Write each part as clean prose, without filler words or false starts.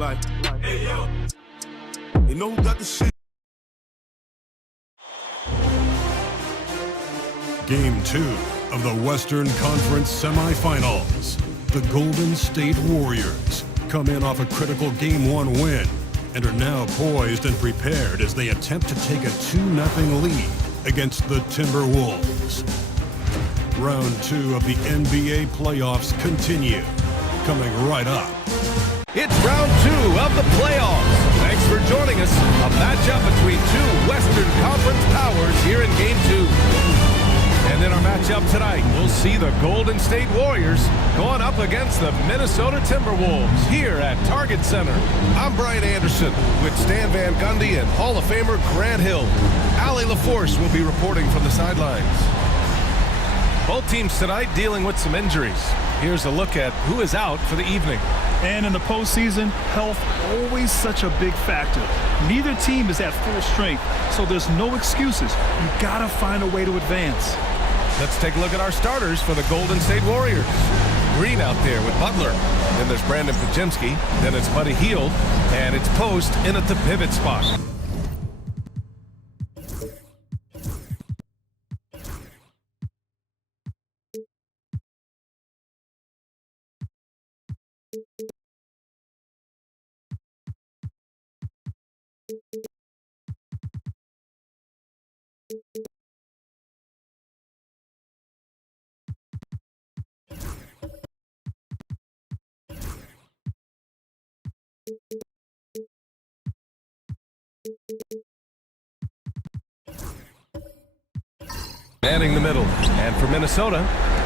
Like, hey, yo. You know who got the shit? Game 2 of the Western Conference semifinals. The Golden State Warriors come in off a critical Game 1 win and are now poised and prepared as they attempt to take a 2-0 lead against the Timberwolves. Round 2 of the NBA playoffs continue, coming right up. It's round 2 of the playoffs. Thanks for joining us. A matchup between two Western Conference powers here in Game 2. And in our matchup tonight, we'll see the Golden State Warriors going up against the Minnesota Timberwolves here at Target Center. I'm Brian Anderson with Stan Van Gundy and Hall of Famer Grant Hill. Allie LaForce will be reporting from the sidelines. Both teams tonight dealing with some injuries. Here's a look at who is out for the evening. And in the postseason, health always such a big factor. Neither team is at full strength, so there's no excuses. You gotta find a way to advance. Let's take a look at our starters for the Golden State Warriors. Green out there with Butler. Then there's Brandon Podziemski. Then it's Buddy Hield. And it's Post in at the pivot spot. Manning the middle. And for Minnesota,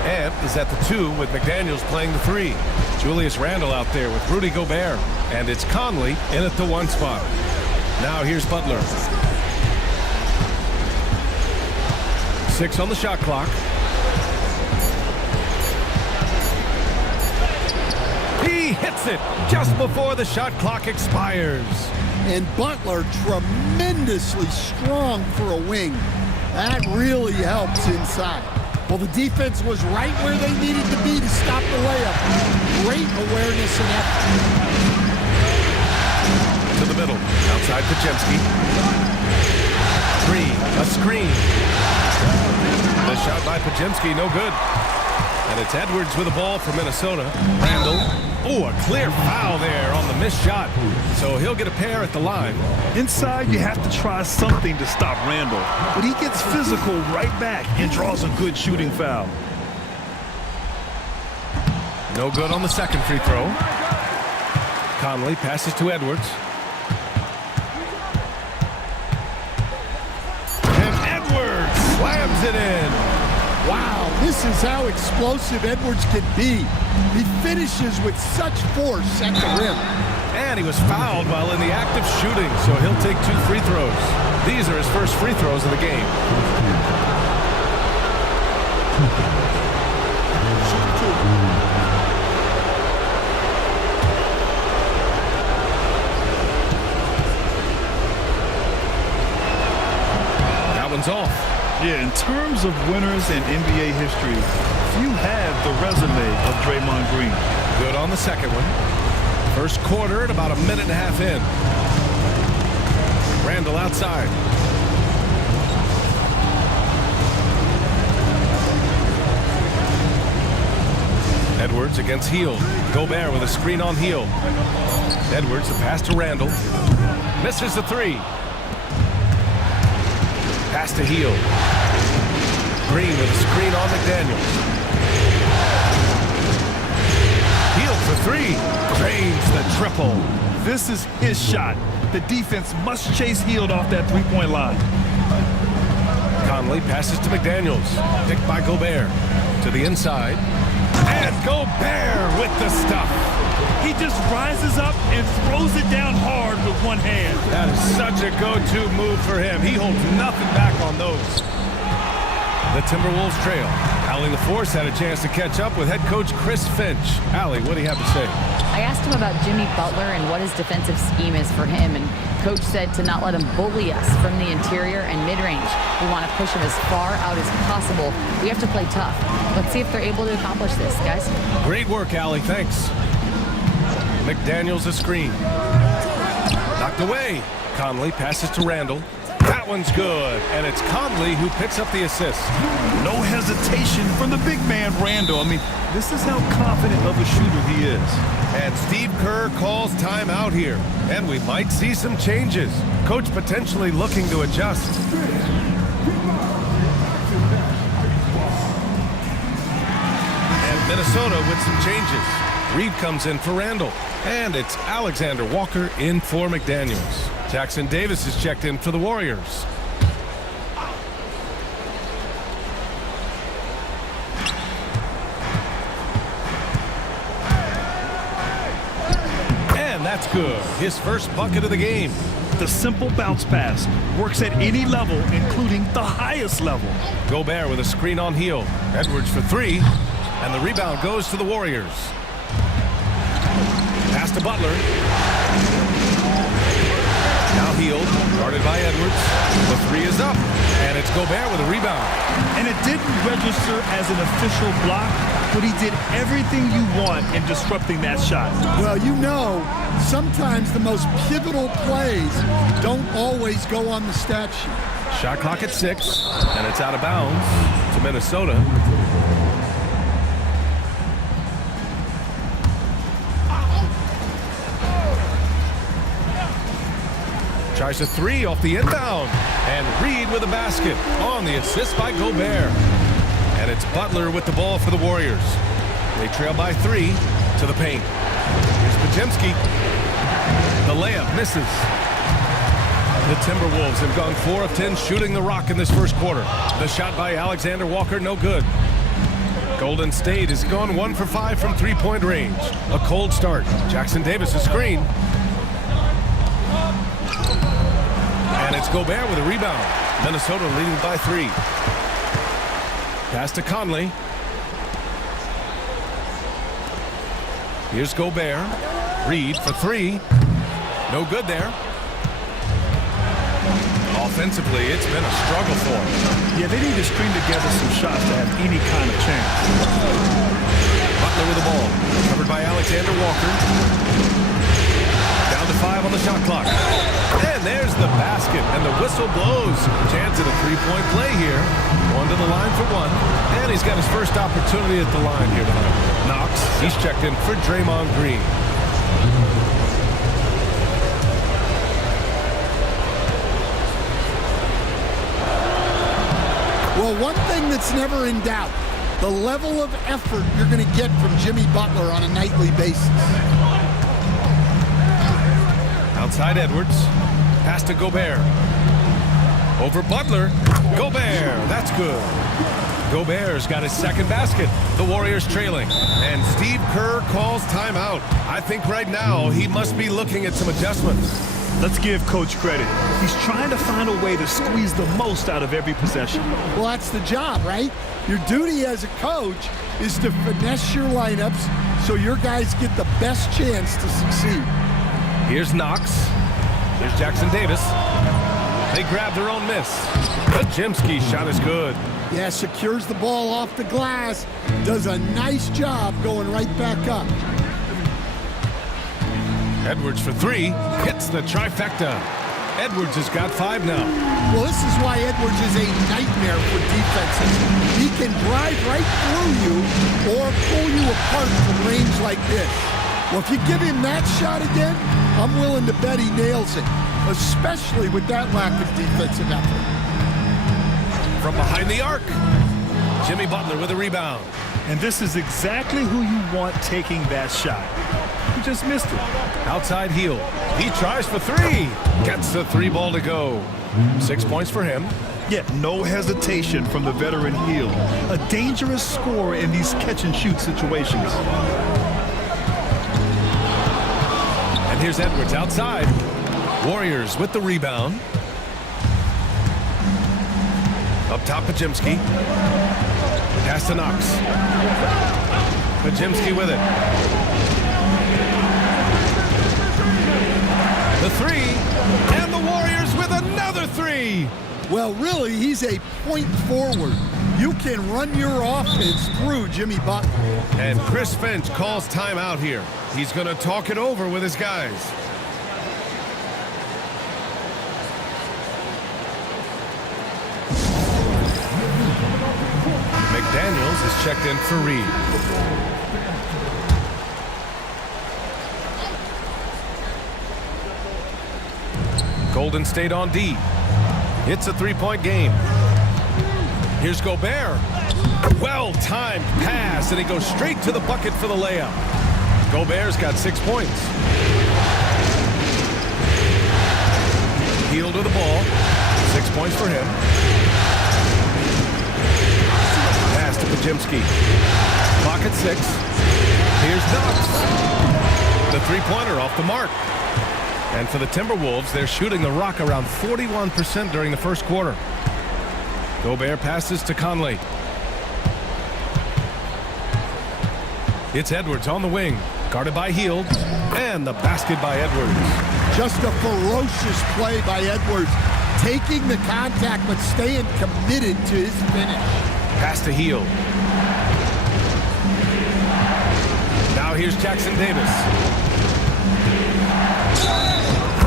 Ant is at the 2 with McDaniels playing the 3. Julius Randle out there with Rudy Gobert. And it's Conley in at the 1 spot. Now here's Butler. 6 on the shot clock. He hits it just before the shot clock expires. And Butler tremendously strong for a wing. That really helps inside. Well, the defense was right where they needed to be to stop the layup. Great awareness and effort. To the middle, outside Podziemski. A screen. The shot by Podziemski, no good. And it's Edwards with the ball for Minnesota. Randle. Oh, a clear foul there on the missed shot. So he'll get a pair at the line. Inside, you have to try something to stop Randle. But he gets physical right back and draws a good shooting foul. No good on the second free throw. Conley passes to Edwards. And Edwards slams it in. Wow, this is how explosive Edwards can be. He finishes with such force at the rim. And he was fouled while in the act of shooting, so he'll take 2 free throws. These are his first free throws of the game. That one's off. Yeah, in terms of winners in NBA history, few have the resume of Draymond Green. Good on the second one. First quarter at about a minute and a half in. Randle outside. Edwards against Hield. Gobert with a screen on Hield. Edwards, the pass to Randle. Misses the 3. Pass to Hield. Green with a screen on McDaniels. Hield for 3. Drains the triple. This is his shot. The defense must chase Hield off that three-point line. Conley passes to McDaniels. Picked by Gobert. To the inside. And Gobert with the stuff. He just rises up and throws it down hard with one hand. That is such a go-to move for him. He holds nothing back on those. The Timberwolves trail. Allie LaForce had a chance to catch up with head coach Chris Finch. Allie, what do you have to say? I asked him about Jimmy Butler and what his defensive scheme is for him, and coach said to not let him bully us from the interior and mid-range. We want to push him as far out as possible. We have to play tough. Let's see if they're able to accomplish this, guys. Great work, Allie. Thanks. McDaniels a screen. Knocked away. Conley passes to Randall. That one's good, and it's Conley who picks up the assist. No hesitation from the big man, Randall. I mean, this is how confident of a shooter he is. And Steve Kerr calls timeout here, and we might see some changes. Coach potentially looking to adjust. And Minnesota with some changes. Reed comes in for Randall, and it's Alexander Walker in for McDaniels. Jackson Davis is checked in for the Warriors. And that's good. His first bucket of the game. The simple bounce pass works at any level, including the highest level. Gobert with a screen on Heel. Edwards for three, and the rebound goes to the Warriors. Pass to Butler. Now Heel, guarded by Edwards. The three is up, and it's Gobert with a rebound. And it didn't register as an official block, but he did everything you want in disrupting that shot. Well, you know, sometimes the most pivotal plays don't always go on the stat sheet. Shot clock at 6, and it's out of bounds to Minnesota. Tries a three off the inbound, and Reed with a basket on the assist by Gobert. And it's Butler with the ball for the Warriors. They trail by 3 to the paint. Here's Podziemski. The layup misses. The Timberwolves have gone 4 of 10 shooting the rock in this first quarter. The shot by Alexander Walker, no good. Golden State has gone 1 for 5 from three-point range. A cold start. Jackson Davis a screen. And it's Gobert with a rebound. Minnesota leading by 3. Pass to Conley. Here's Gobert. Reed for 3. No good there. Offensively, it's been a struggle for him. Yeah, they need to string together some shots to have any kind of chance. Butler with the ball. Covered by Alexander Walker. Down to 5 on the shot clock. And there's the basket, and the whistle blows. Chance at a three-point play here. One to the line for 1. And he's got his first opportunity at the line here tonight. Knox, he's checked in for Draymond Green. Well, one thing that's never in doubt, the level of effort you're going to get from Jimmy Butler on a nightly basis. Outside Edwards. Pass to Gobert. Over Butler. Gobert. That's good. Gobert's got his second basket. The Warriors trailing. And Steve Kerr calls timeout. I think right now he must be looking at some adjustments. Let's give Coach credit. He's trying to find a way to squeeze the most out of every possession. Well, that's the job, right? Your duty as a coach is to finesse your lineups so your guys get the best chance to succeed. Here's Knox. Here's Jackson Davis. They grab their own miss. Podziemski's shot is good. Yeah, secures the ball off the glass. Does a nice job going right back up. Edwards for 3. Hits the trifecta. Edwards has got 5 now. Well, this is why Edwards is a nightmare for defenses. He can drive right through you or pull you apart from range like this. Well, if you give him that shot again, I'm willing to bet he nails it, especially with that lack of defensive effort. From behind the arc, Jimmy Butler with a rebound. And this is exactly who you want taking that shot. He just missed it. Outside Heel. He tries for 3. Gets the 3 ball to go. 6 points for him. Yet no hesitation from the veteran Hill. A dangerous scorer in these catch-and-shoot situations. And here's Edwards outside. Warriors with the rebound. Up top, Podziemski. Pass to Knox. Podziemski with it. The 3. And the Warriors with another 3. Well, really, he's a point forward. You can run your offense through Jimmy Butler. And Chris Finch calls timeout here. He's going to talk it over with his guys. McDaniels is checked in for Reed. Golden State on D. It's a three-point game. Here's Gobert. Well-timed pass, and he goes straight to the bucket for the layup. Gobert's got 6 points. Heel to the ball. 6 points for him. Pass to Pajimski. Clock at 6. Here's Knox. The three-pointer off the mark. And for the Timberwolves, they're shooting the rock around 41% during the first quarter. Gobert passes to Conley. It's Edwards on the wing, guarded by Hield, and the basket by Edwards. Just a ferocious play by Edwards, taking the contact but staying committed to his finish. Pass to Hield. Now here's Jackson Davis.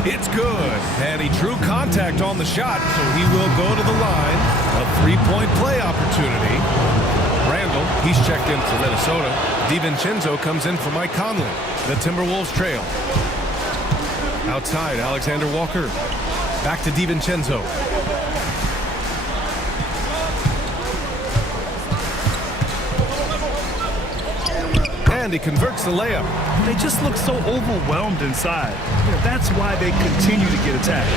It's good, and he drew contact on the shot, so he will go to the line. A three-point play opportunity. Randall, he's checked in for Minnesota. DiVincenzo comes in for Mike Conley. The Timberwolves trail. Outside, Alexander Walker. Back to DiVincenzo. And he converts the layup. They just look so overwhelmed inside. That's why they continue to get attacked.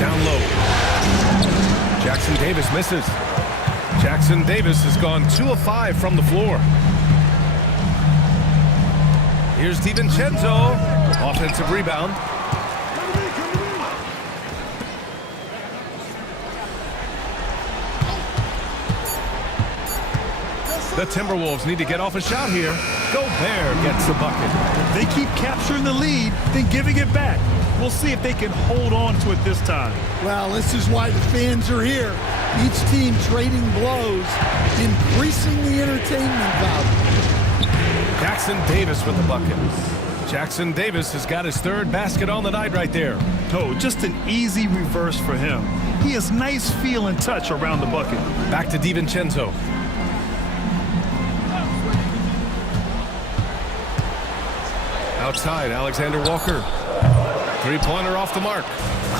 Down low. Jackson Davis misses. Jackson Davis has gone 2 of 5 from the floor. Here's DiVincenzo. Offensive rebound. The Timberwolves need to get off a shot here. Gobert gets the bucket. If they keep capturing the lead, then giving it back. We'll see if they can hold on to it this time. Well, this is why the fans are here. Each team trading blows, increasing the entertainment value. Jackson Davis with the bucket. Jackson Davis has got his 3rd basket on the night right there. Oh, just an easy reverse for him. He has nice feel and touch around the bucket. Back to DiVincenzo. Outside, Alexander Walker. Three-pointer off the mark.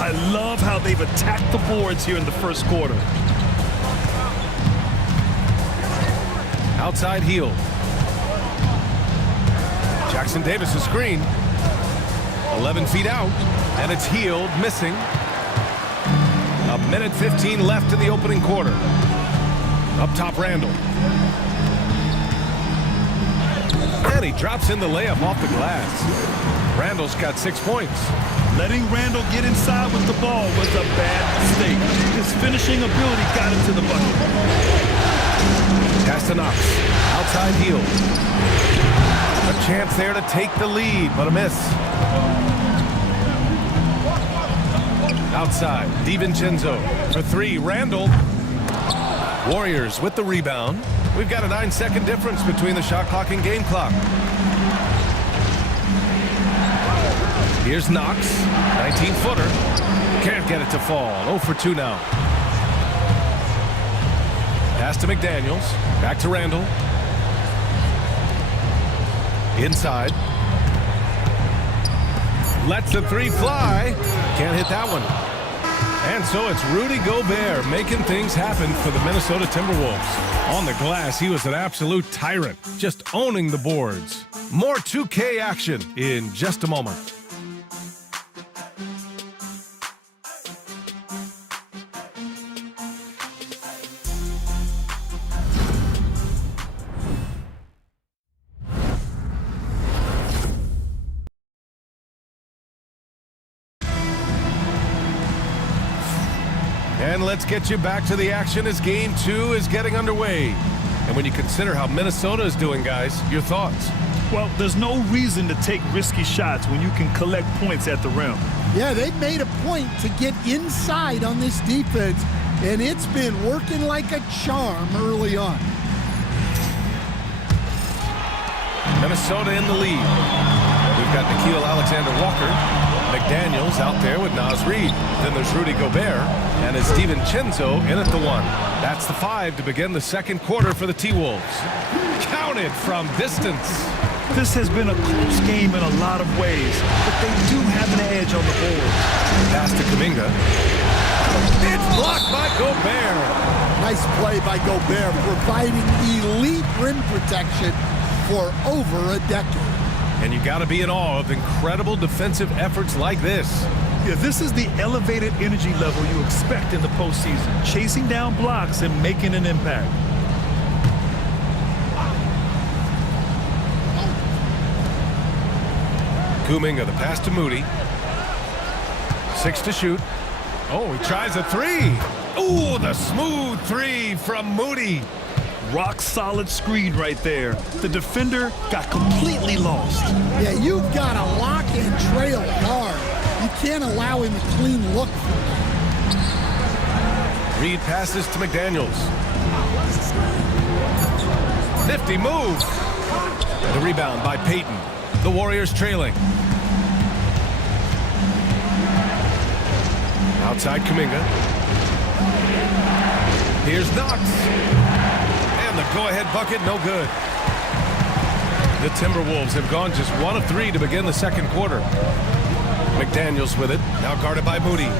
I love how they've attacked the boards here in the first quarter. Outside Hield. Jackson Davis a screen. 11 feet out, and it's Hield missing. 1:15 left in the opening quarter. Up top, Randall. And he drops in the layup off the glass. Randall's got 6 points. Letting Randall get inside with the ball was a bad mistake. His finishing ability got him to the bucket. Pass to Knox. Outside Hield. A chance there to take the lead, but a miss. Outside, DiVincenzo for 3. Randall. Warriors with the rebound. We've got a 9-second difference between the shot clock and game clock. Here's Knox, 19-footer. Can't get it to fall. 0 for 2 now. Pass to McDaniels. Back to Randall. Inside. Lets the 3 fly. Can't hit that one. And so it's Rudy Gobert making things happen for the Minnesota Timberwolves. On the glass, he was an absolute tyrant, just owning the boards. More 2K action in just a moment. And let's get you back to the action as Game 2 is getting underway. And when you consider how Minnesota is doing, guys, your thoughts? Well, there's no reason to take risky shots when you can collect points at the rim. Yeah, they made a point to get inside on this defense, and it's been working like a charm early on. Minnesota in the lead. We've got Nickeil Alexander-Walker. McDaniels out there with Naz Reid. Then there's Rudy Gobert, and it's DiVincenzo in at the 1. That's the 5 to begin the second quarter for the T-Wolves. Counted from distance. This has been a close game in a lot of ways, but they do have an edge on the board. Pass to Kuminga. It's blocked by Gobert. Nice play by Gobert, providing elite rim protection for over a decade. And you got to be in awe of incredible defensive efforts like this. Yeah, this is the elevated energy level you expect in the postseason, chasing down blocks and making an impact. Kuminga, the pass to Moody. 6 to shoot. Oh, he tries a 3. Ooh, the smooth 3 from Moody. Rock solid screen right there. The defender got completely lost. Yeah, you've got to lock and trail hard. You can't allow him a clean look from that. Reid passes to McDaniels. Nifty move. The rebound by Payton. The Warriors trailing. Outside Kuminga. Here's Knox. And the go-ahead bucket, no good. The Timberwolves have gone just 1 of 3 to begin the second quarter. McDaniels with it, now guarded by Moody.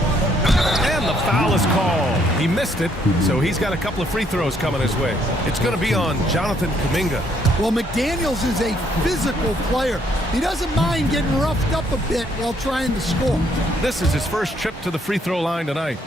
And the foul is called. He missed it, so he's got a couple of free throws coming his way. It's going to be on Jonathan Kuminga. Well, McDaniels is a physical player. He doesn't mind getting roughed up a bit while trying to score. This is his first trip to the free throw line tonight.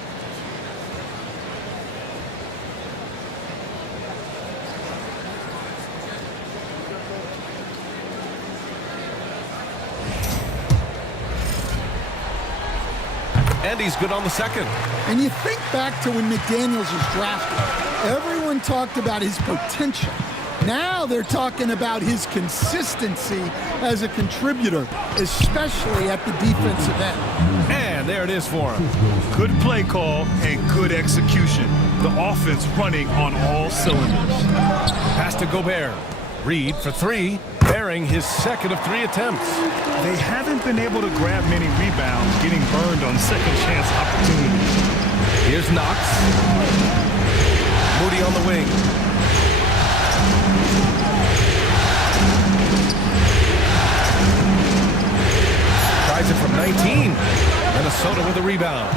And he's good on the second. And you think back to when McDaniels was drafted. Everyone talked about his potential. Now they're talking about his consistency as a contributor, especially at the defensive end. And there it is for him. Good play call and good execution. The offense running on all cylinders. Pass to Gobert. Reid for 3, bearing his second of 3 attempts. They haven't been able to grab many rebounds, getting burned on second chance opportunities. Here's Knox. Moody on the wing. Tries it from 19. Minnesota with a rebound.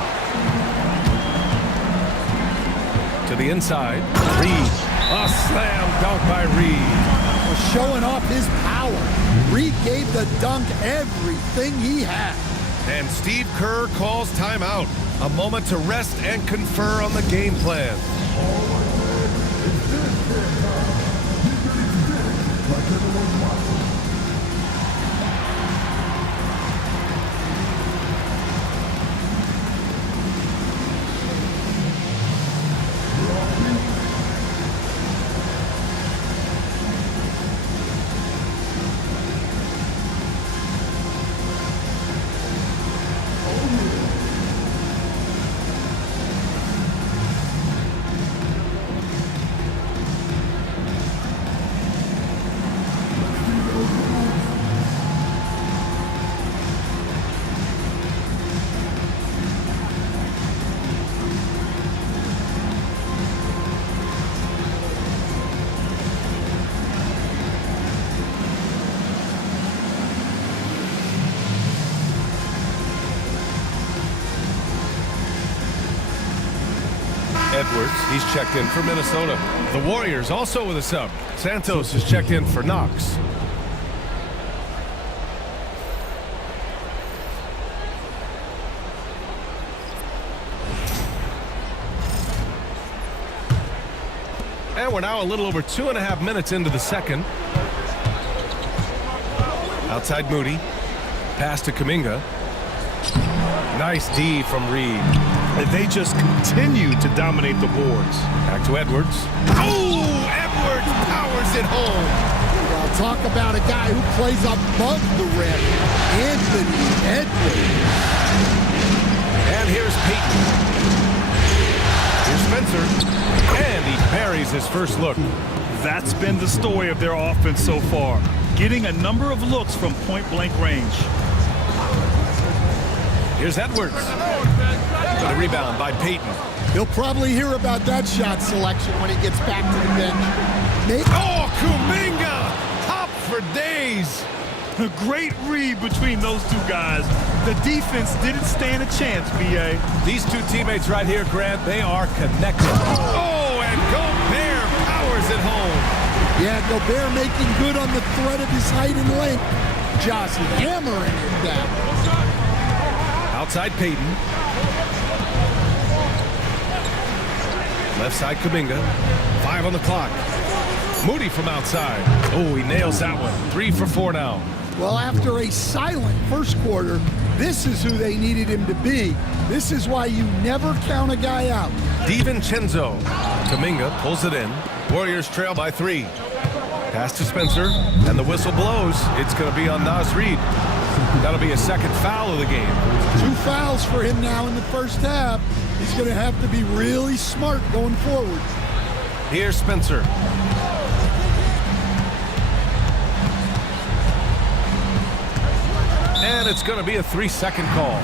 To the inside. Reid. A slam dunk by Reid. Showing off his power. Reid gave the dunk everything he had. And Steve Kerr calls timeout. A moment to rest and confer on the game plan. Edwards, he's checked in for Minnesota. The Warriors also with a sub. Santos has checked in for Knox. And we're now a little over 2.5 minutes into the second. Outside Moody. Pass to Kuminga. Nice D from Reid. And they just continue to dominate the boards. Back to Edwards. Oh, Edwards powers it home. I'll Talk about a guy who plays above the rim, Anthony Edwards. And here's Peyton. Here's Spencer. And he buries his first look. That's been the story of their offense so far, getting a number of looks from point-blank range. Here's Edwards. For the rebound by Peyton. He'll probably hear about that shot selection when he gets back to the bench. Oh, Kuminga! Hop for days. A great read between those two guys. The defense didn't stand a chance, B.A. These two teammates right here, Grant, they are connected. Oh, and Gobert powers it home. Yeah, Gobert making good on the threat of his height and length. Josh hammering him down. Outside Peyton. Left side Kuminga. 5 on the clock. Moody from outside. Oh, he nails that one. 3 for 4 now. Well, after a silent first quarter, this is who they needed him to be. This is why you never count a guy out. DiVincenzo. Kuminga pulls it in. Warriors trail by 3. Pass to Spencer, and the whistle blows. It's going to be on Naz Reid. That'll be a second foul of the game. 2 fouls for him now in the first half. He's going to have to be really smart going forward. Here's Spencer. And it's going to be a 3-second call.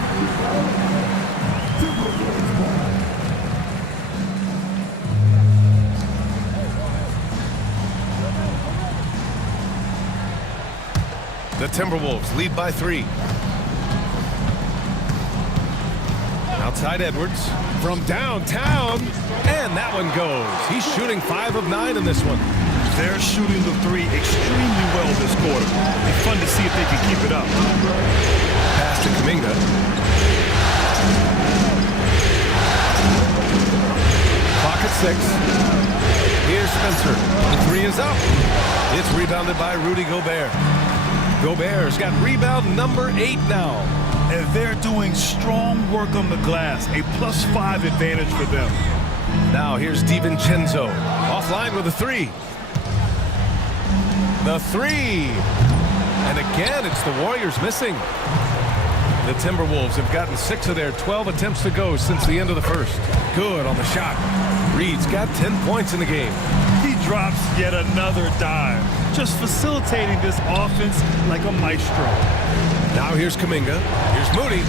The Timberwolves lead by 3. Outside Edwards from downtown, and that one goes. He's shooting 5 of 9 in this one. They're shooting the 3 extremely well this quarter. It's fun to see if they can keep it up. Pass to Kuminga. Clock at 6. Here's Spencer. The 3 is up. It's rebounded by Rudy Gobert. Gobert's got rebound number 8 now. And they're doing strong work on the glass. A +5 advantage for them. Now here's DiVincenzo. Offline with a 3. The 3. And again, it's the Warriors missing. The Timberwolves have gotten 6 of their 12 attempts to go since the end of the first. Good on the shot. Reed's got 10 points in the game. He drops yet another dime, just facilitating this offense like a maestro. Now here's Kuminga. Here's Moody.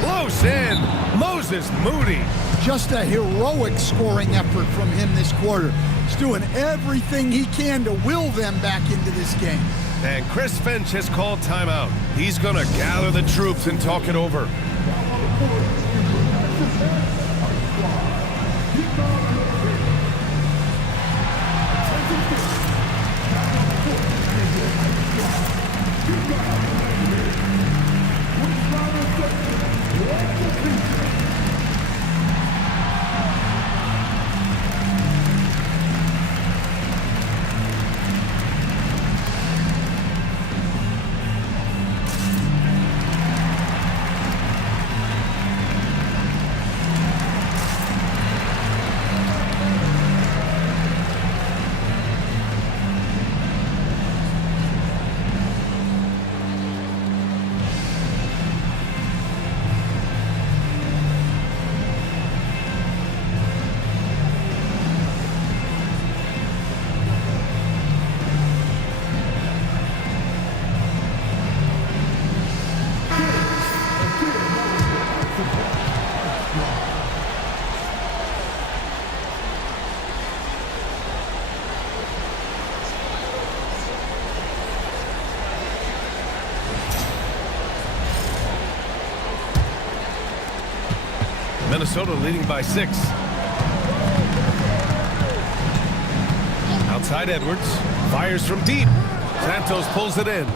Close in. Moses Moody. Just a heroic scoring effort from him this quarter. He's doing everything he can to will them back into this game. And Chris Finch has called timeout. He's going to gather the troops and talk it over. Minnesota leading by 6. Outside Edwards. Fires from deep. Santos pulls it in.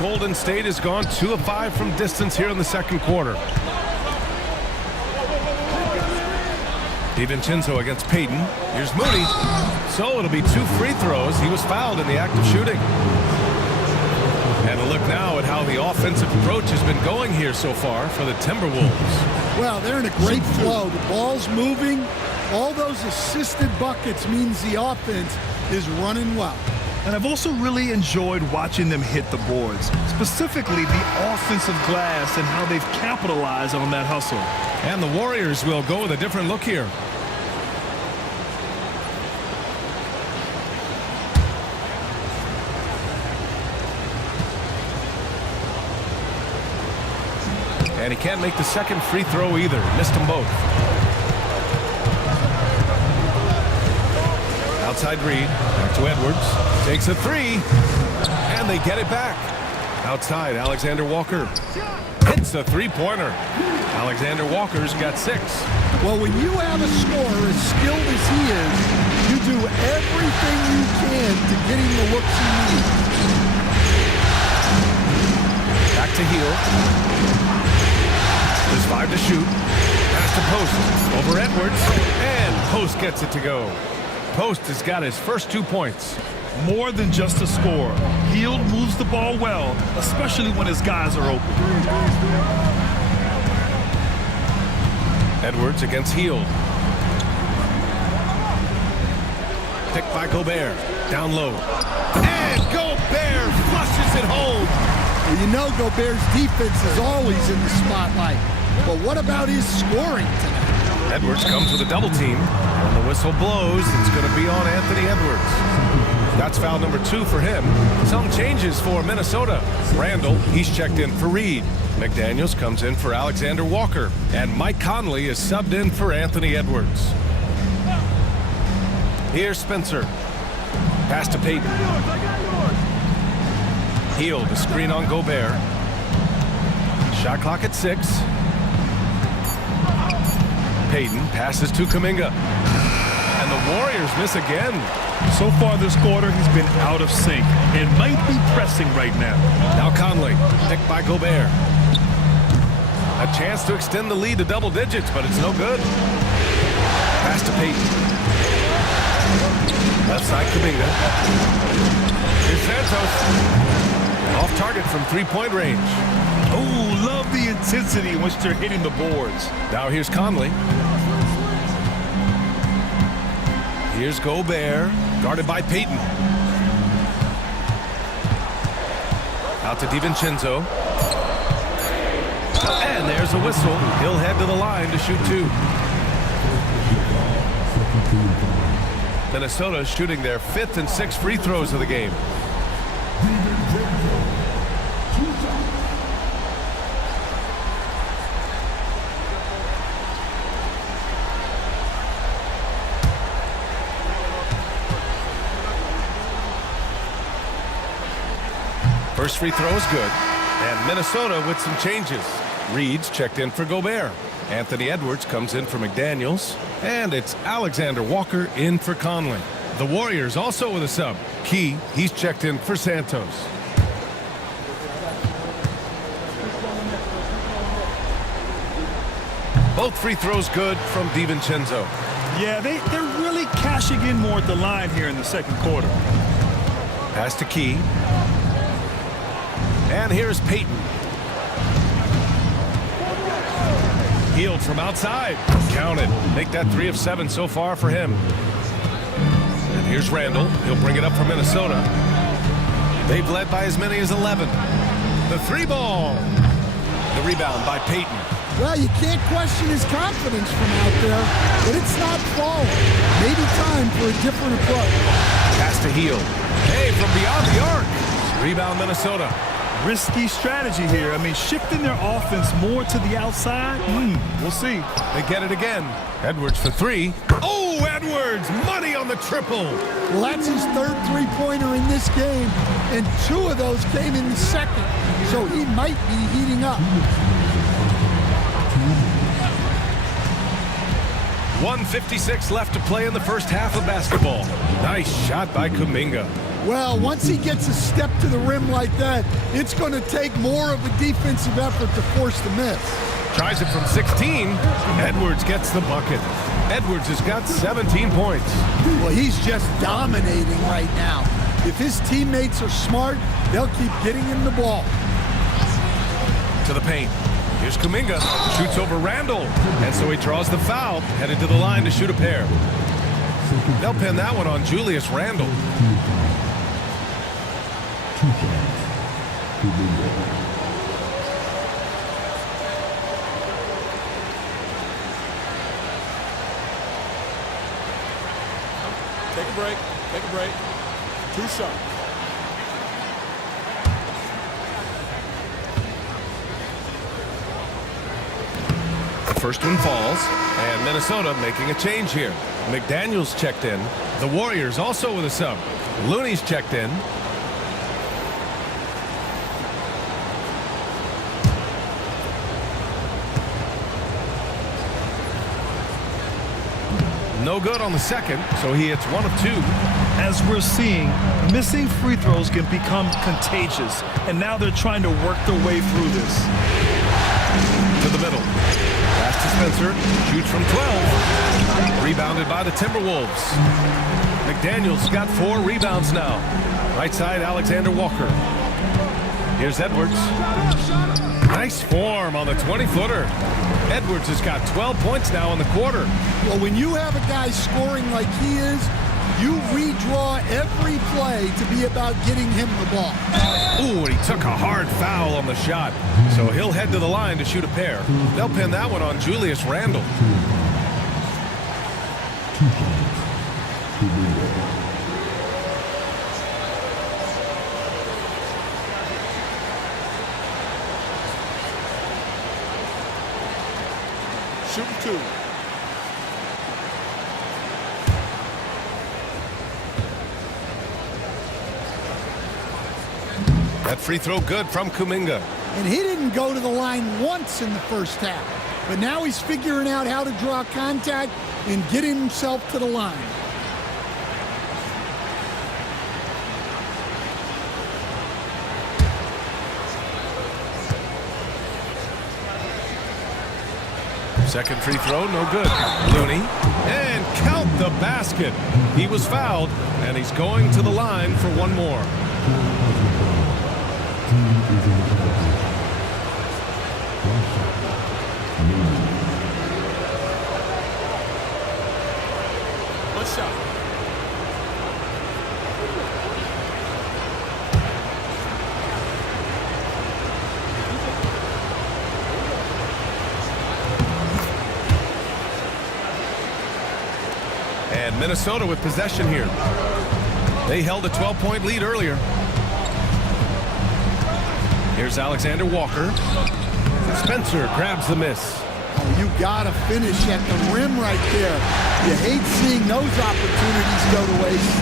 Golden State has gone 2 of 5 from distance here in the second quarter. DiVincenzo against Peyton. Here's Moody. So it'll be 2 free throws. He was fouled in the act of shooting. And a look now at how the offensive approach has been going here so far for the Timberwolves. Well, they're in a great flow. The ball's moving. All those assisted buckets means the offense is running well. And I've also really enjoyed watching them hit the boards, specifically the offensive glass and how they've capitalized on that hustle. And the Warriors will go with a different look here. And he can't make the second free throw either. Missed them both. Outside Reed. Back to Edwards. Takes a three. And they get it back. Outside, Alexander Walker. Hits a three-pointer. Alexander Walker's got 6. Well, when you have a scorer as skilled as he is, you do everything you can to get him the looks he needs. Back to Hield. There's 5 to shoot. Pass to Post. Over Edwards. And Post gets it to go. Post has got his first 2 points. More than just a score. Hield moves the ball well, especially when his guys are open. Edwards against Hield. Picked by Gobert. Down low. And Gobert flushes it home. Well, you know Gobert's defense is always in the spotlight. But what about his scoring tonight? Edwards comes with a double team. When the whistle blows, it's going to be on Anthony Edwards. That's foul number 2 for him. Some changes for Minnesota. Randall, he's checked in for Reed. McDaniels comes in for Alexander Walker. And Mike Conley is subbed in for Anthony Edwards. Here's Spencer. Pass to Payton. Hield, the screen on Gobert. Shot clock at 6. Payton passes to Kuminga. And the Warriors miss again. So far this quarter, he's been out of sync and might be pressing right now. Now Conley, picked by Gobert. A chance to extend the lead to double digits, but it's no good. Pass to Payton. Left side Kuminga. Here's Santos. Off target from three-point range. Oh, love the intensity in which they're hitting the boards. Now here's Conley. Here's Gobert, guarded by Payton. Out to DiVincenzo. And there's a whistle. He'll head to the line to shoot 2. Minnesota shooting their 5th and 6th free throws of the game. First free throw is good. And Minnesota with some changes. Reed's checked in for Gobert. Anthony Edwards comes in for McDaniels. And it's Alexander Walker in for Conley. The Warriors also with a sub. Key, he's checked in for Santos. Both free throws good from DiVincenzo. Yeah, they're really cashing in more at the line here in the second quarter. Pass to Key. And here's Payton. Hield from outside. Counted. Make that 3 of 7 so far for him. And here's Randall. He'll bring it up for Minnesota. They've led by as many as 11. The 3 ball. The rebound by Payton. Well, you can't question his confidence from out there, but it's not falling. Maybe time for a different approach. Pass to Hield. Hey, from beyond the arc. Rebound Minnesota. Risky strategy here. I mean, shifting their offense more to the outside. We'll see. They get it again. Edwards for 3. Oh, Edwards! Money on the triple. Well, that's his 3rd three-pointer in this game, and 2 of those came in the second, so he might be heating up. 1:56 left to play in the first half of basketball. Nice shot by Kuminga. Well, once he gets a step to the rim like that, it's going to take more of a defensive effort to force the miss. Tries it from 16. Edwards gets the bucket. Edwards has got 17 points. Well, he's just dominating right now. If his teammates are smart, they'll keep getting him the ball. To the paint. Here's Kuminga. Shoots over Randall. And so he draws the foul. Headed to the line to shoot a pair. They'll pin that one on Julius Randall. Take a break. Take a break. 2 shots. The first one falls, and Minnesota making a change here. McDaniels checked in. The Warriors also with a sub. Looney's checked in. No good on the second, so he hits 1 of 2. As we're seeing, missing free throws can become contagious, and now they're trying to work their way through this. To the middle. Pass to Spencer. Shoots from 12. Rebounded by the Timberwolves. McDaniels got 4 rebounds now. Right side, Alexander Walker. Here's Edwards. Nice form on the 20-footer. Edwards has got 12 points now in the quarter. Well, when you have a guy scoring like he is, you redraw every play to be about getting him the ball. Ooh, and he took a hard foul on the shot. So he'll head to the line to shoot a pair. They'll pin that one on Julius Randle. Shooting 2. That free throw good from Kuminga. And he didn't go to the line once in the first half. But now he's figuring out how to draw contact and get himself to the line. Second free throw, no good. Looney, and count the basket. He was fouled, and he's going to the line for 1 more. One shot. And Minnesota with possession here. They held a 12-point lead earlier. Here's Alexander Walker. Spencer grabs the miss. Oh, you got to finish at the rim right there. You hate seeing those opportunities go to waste.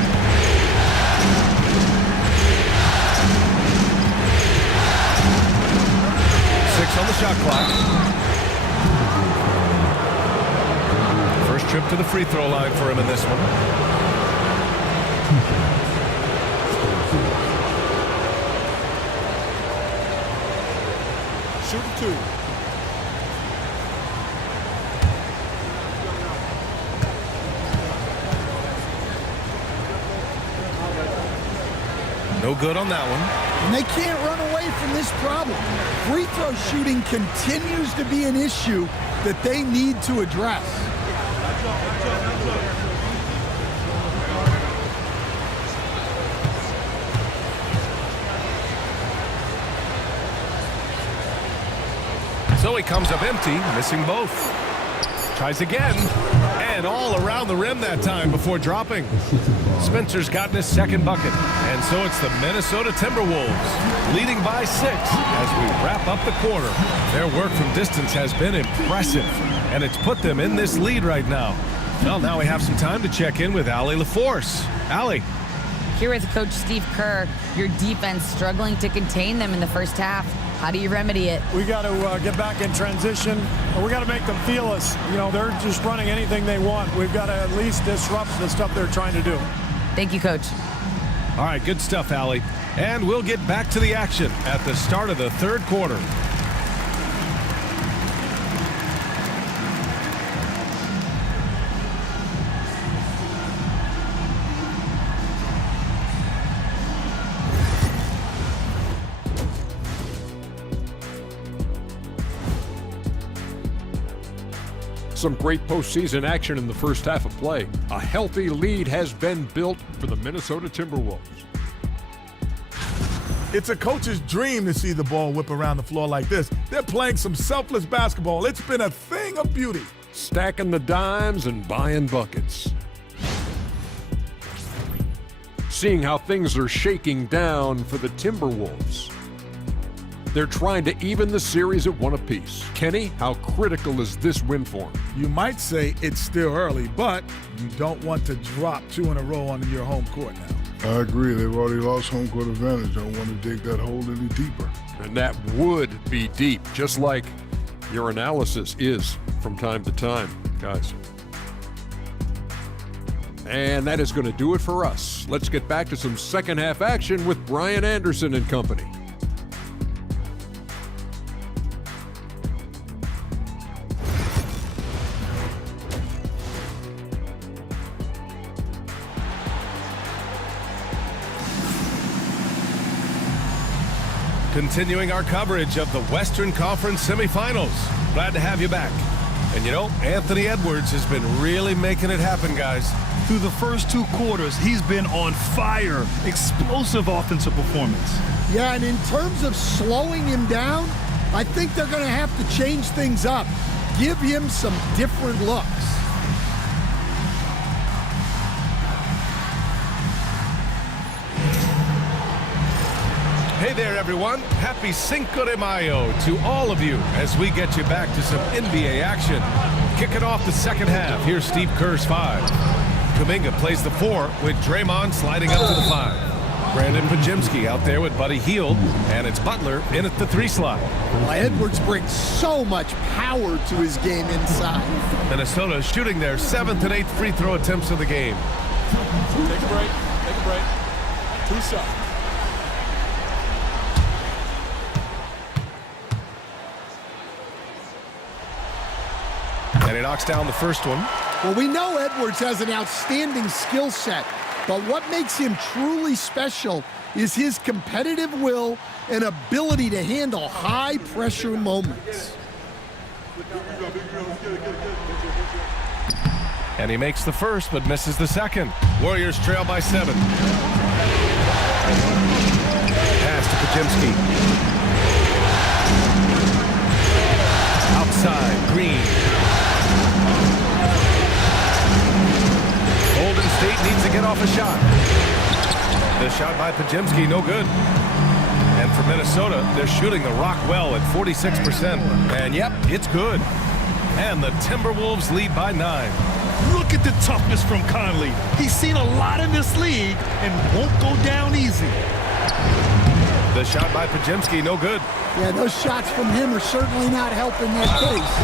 Six on the shot clock. First trip to the free throw line for him in this one. Shooting 2. No good on that one. And they can't run away from this problem. Free throw shooting continues to be an issue that they need to address. So he comes up empty, missing both. Tries again, and all around the rim that time before dropping. Spencer's gotten his second bucket, and so it's the Minnesota Timberwolves leading by 6 as we wrap up the quarter. Their work from distance has been impressive, and it's put them in this lead right now. Well, now we have some time to check in with Allie LaForce. Allie. Here with Coach Steve Kerr, your defense struggling to contain them in the first half. How do you remedy it? We got to get back in transition. We got to make them feel us. You know, they're just running anything they want. We've got to at least disrupt the stuff they're trying to do. Thank you, Coach. All right, good stuff, Allie. And we'll get back to the action at the start of the third quarter. Some great postseason action in the first half of play. A healthy lead has been built for the Minnesota Timberwolves. It's a coach's dream to see the ball whip around the floor like this. They're playing some selfless basketball. It's been a thing of beauty. Stacking the dimes and buying buckets. Seeing how things are shaking down for the Timberwolves. They're trying to even the series at one apiece. Kenny, how critical is this win for them? You might say it's still early, but you don't want to drop 2 in a row on your home court now. I agree. They've already lost home court advantage. Don't want to dig that hole any deeper. And that would be deep, just like your analysis is from time to time, guys. And that is going to do it for us. Let's get back to some second half action with Brian Anderson and company. Continuing our coverage of the Western Conference semifinals. Glad to have you back. And you know, Anthony Edwards has been really making it happen, guys. Through the first 2 quarters, he's been on fire. Explosive offensive performance. Yeah, and in terms of slowing him down, I think they're going to have to change things up. Give him some different looks. Hey there, everyone. Happy Cinco de Mayo to all of you as we get you back to some NBA action. Kicking off the second half, here's Steve Kerr's 5. Kuminga plays the 4 with Draymond sliding up to the 5. Brandon Pajimski out there with Buddy Hield, and it's Butler in at the 3 slot. Well, Edwards brings so much power to his game inside. Minnesota shooting their 7th and 8th free throw attempts of the game. Take a break. Take a break. 2 shots. And he knocks down the first one. Well, we know Edwards has an outstanding skill set, but what makes him truly special is his competitive will and ability to handle high-pressure moments. And he makes the first, but misses the second. Warriors trail by 7. Pass to Pajimski. Outside, Green. Golden State needs to get off a shot. The shot by Pajimski, no good. And for Minnesota, they're shooting the rock well at 46%. And yep, it's good. And the Timberwolves lead by 9. Look at the toughness from Conley. He's seen a lot in this league and won't go down easy. The shot by Pajimski, no good. Yeah, those shots from him are certainly not helping their case.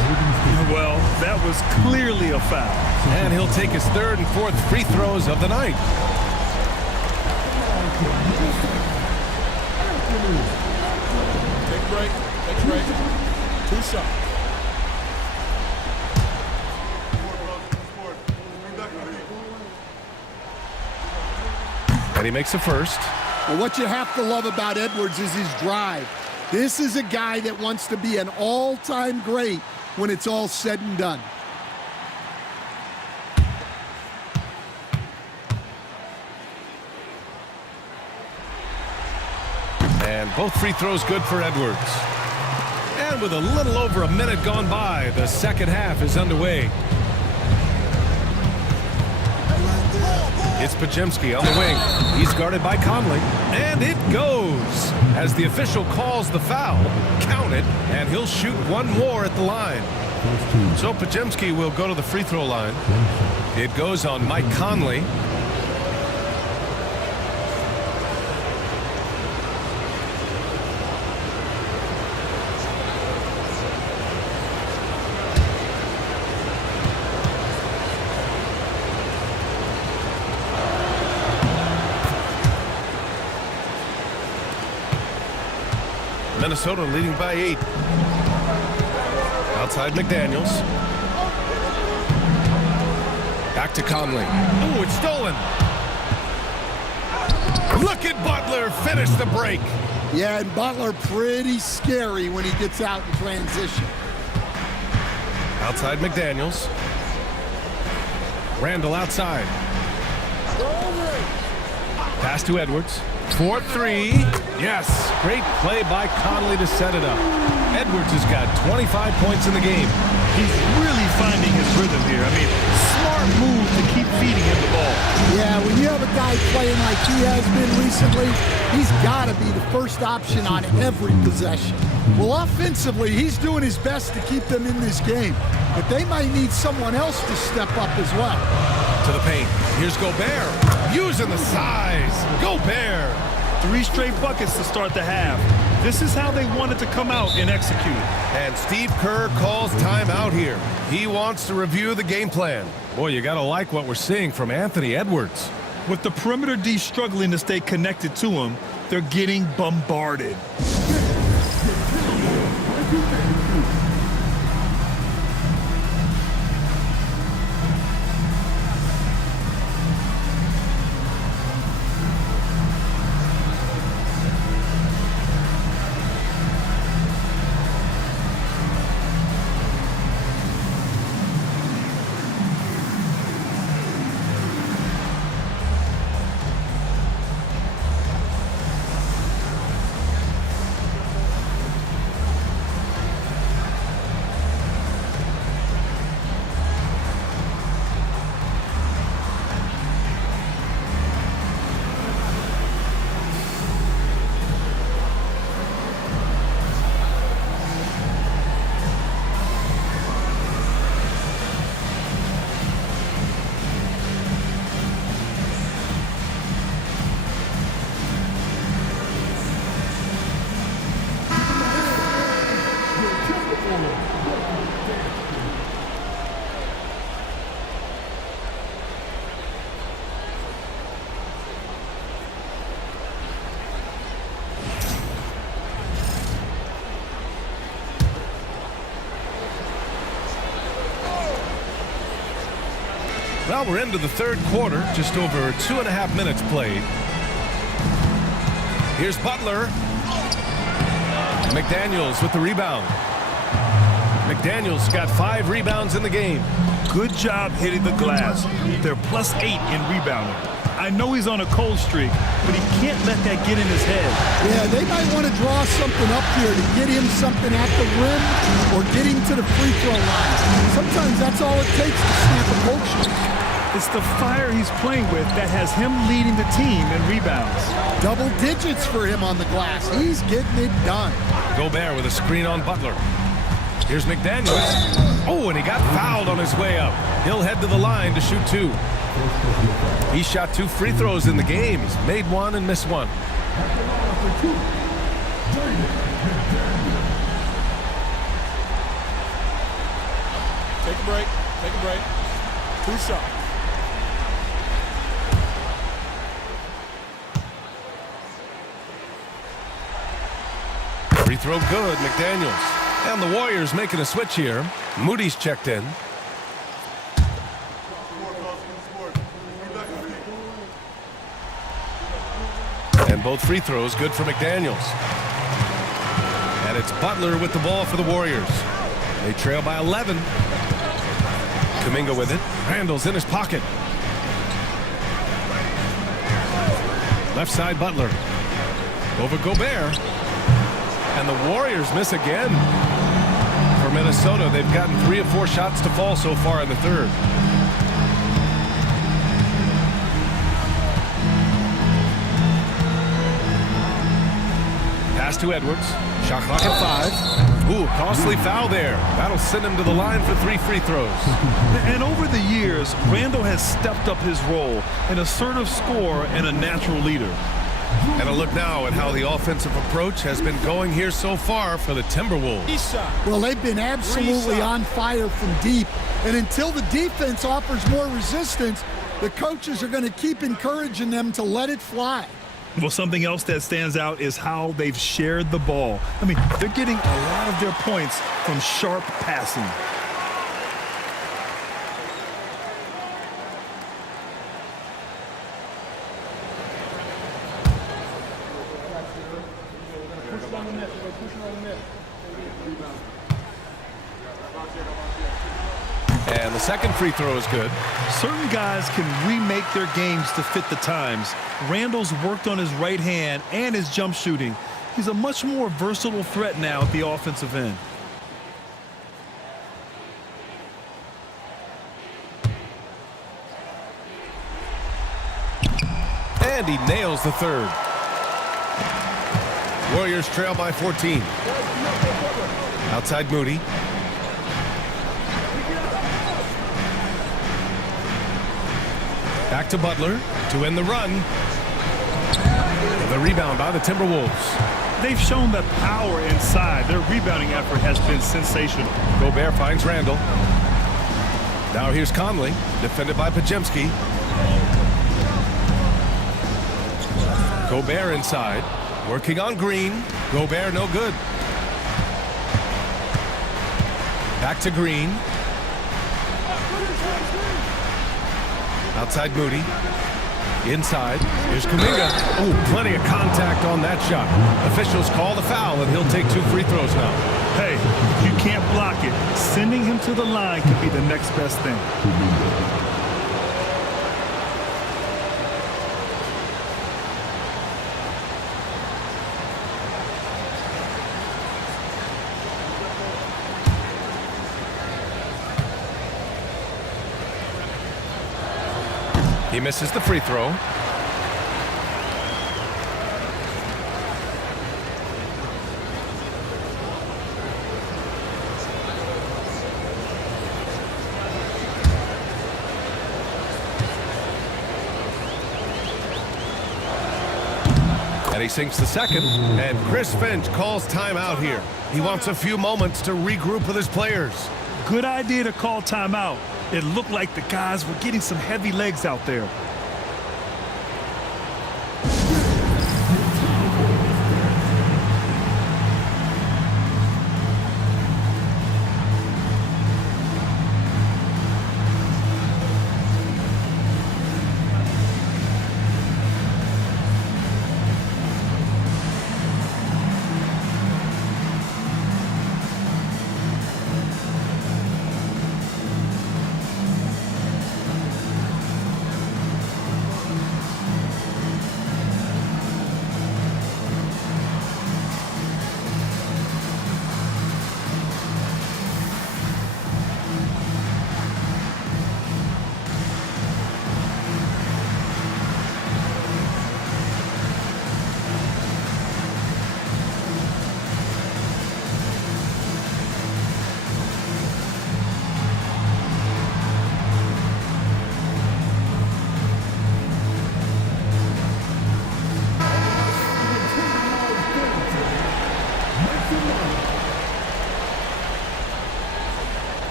Well, that was clearly a foul. And he'll take his 3rd and 4th free throws of the night. Take a break. Take a break. 2 shots. And he makes the first. Well, what you have to love about Edwards is his drive. This is a guy that wants to be an all-time great when it's all said and done. And both free throws good for Edwards. And with a little over a minute gone by, the second half is underway. It's Pajimski on the wing. He's guarded by Conley. And it goes. As the official calls the foul, count it, and he'll shoot one more at the line. So Pajimski will go to the free throw line. It goes on Mike Conley. Minnesota leading by 8. Outside McDaniels. Back to Conley. Oh, it's stolen. Look at Butler finish the break. Yeah, and Butler pretty scary when he gets out in transition. Outside McDaniels. Randall outside. Pass to Edwards. For three. Yes. Great play by Conley to set it up. Edwards has got 25 points in the game. He's really finding his rhythm here. I mean, smart move to keep feeding him the ball. Yeah, when you have a guy playing like he has been recently, he's got to be the first option on every possession. Well, offensively, he's doing his best to keep them in this game, but they might need someone else to step up as well. To the paint. Here's Gobert. Using the size. Gobert. 3 straight buckets to start the half. This is how they wanted to come out and execute. And Steve Kerr calls timeout here. He wants to review the game plan. Boy, you got to like what we're seeing from Anthony Edwards. With the perimeter D struggling to stay connected to him, they're getting bombarded. Well, we're into the third quarter, just over 2.5 minutes played. Here's Butler. McDaniels with the rebound. McDaniels got 5 rebounds in the game. Good job hitting the glass. They're +8 in rebounding. I know he's on a cold streak, but he can't let that get in his head. Yeah, they might want to draw something up here to get him something at the rim or get him to the free throw line. Sometimes that's all it takes to snap a cold streak. It's the fire he's playing with that has him leading the team in rebounds. Double digits for him on the glass. He's getting it done. Gobert with a screen on Butler. Here's McDaniels. Oh, and he got fouled on his way up. He'll head to the line to shoot 2. He shot 2 free throws in the game. He's made 1 and missed 1. Take a break. Take a break. 2 shots. Free throw good, McDaniels. And the Warriors making a switch here. Moody's checked in. And both free throws good for McDaniels. And it's Butler with the ball for the Warriors. They trail by 11. Kuminga with it. Randall's in his pocket. Left side Butler. Over Gobert. And the Warriors miss again. For Minnesota, they've gotten 3 of 4 shots to fall so far in the third. Pass to Edwards. Shot clock at 5. Ooh, costly foul there. That'll send him to the line for 3 free throws. And over the years, Randall has stepped up his role, an assertive scorer and a natural leader. And a look now at how the offensive approach has been going here so far for the Timberwolves. Well, they've been absolutely on fire from deep. And until the defense offers more resistance, the coaches are going to keep encouraging them to let it fly. Well, something else that stands out is how they've shared the ball. I mean, they're getting a lot of their points from sharp passing. And the second free throw is good. Certain guys can remake their games to fit the times. Randall's worked on his right hand and his jump shooting. He's a much more versatile threat now at the offensive end. And he nails the third. Warriors trail by 14. Outside Moody. Back to Butler to end the run. The rebound by the Timberwolves. They've shown that power inside. Their rebounding effort has been sensational. Gobert finds Randall. Now here's Conley, defended by Pajemski. Gobert inside, working on Green. Gobert no good. Back to Green. Outside Moody. Inside. Here's Kuminga. Oh, plenty of contact on that shot. Officials call the foul, and he'll take 2 free throws now. Hey, if you can't block it, sending him to the line could be the next best thing. He misses the free throw. And he sinks the second. And Chris Finch calls timeout here. He wants a few moments to regroup with his players. Good idea to call timeout. It looked like the guys were getting some heavy legs out there.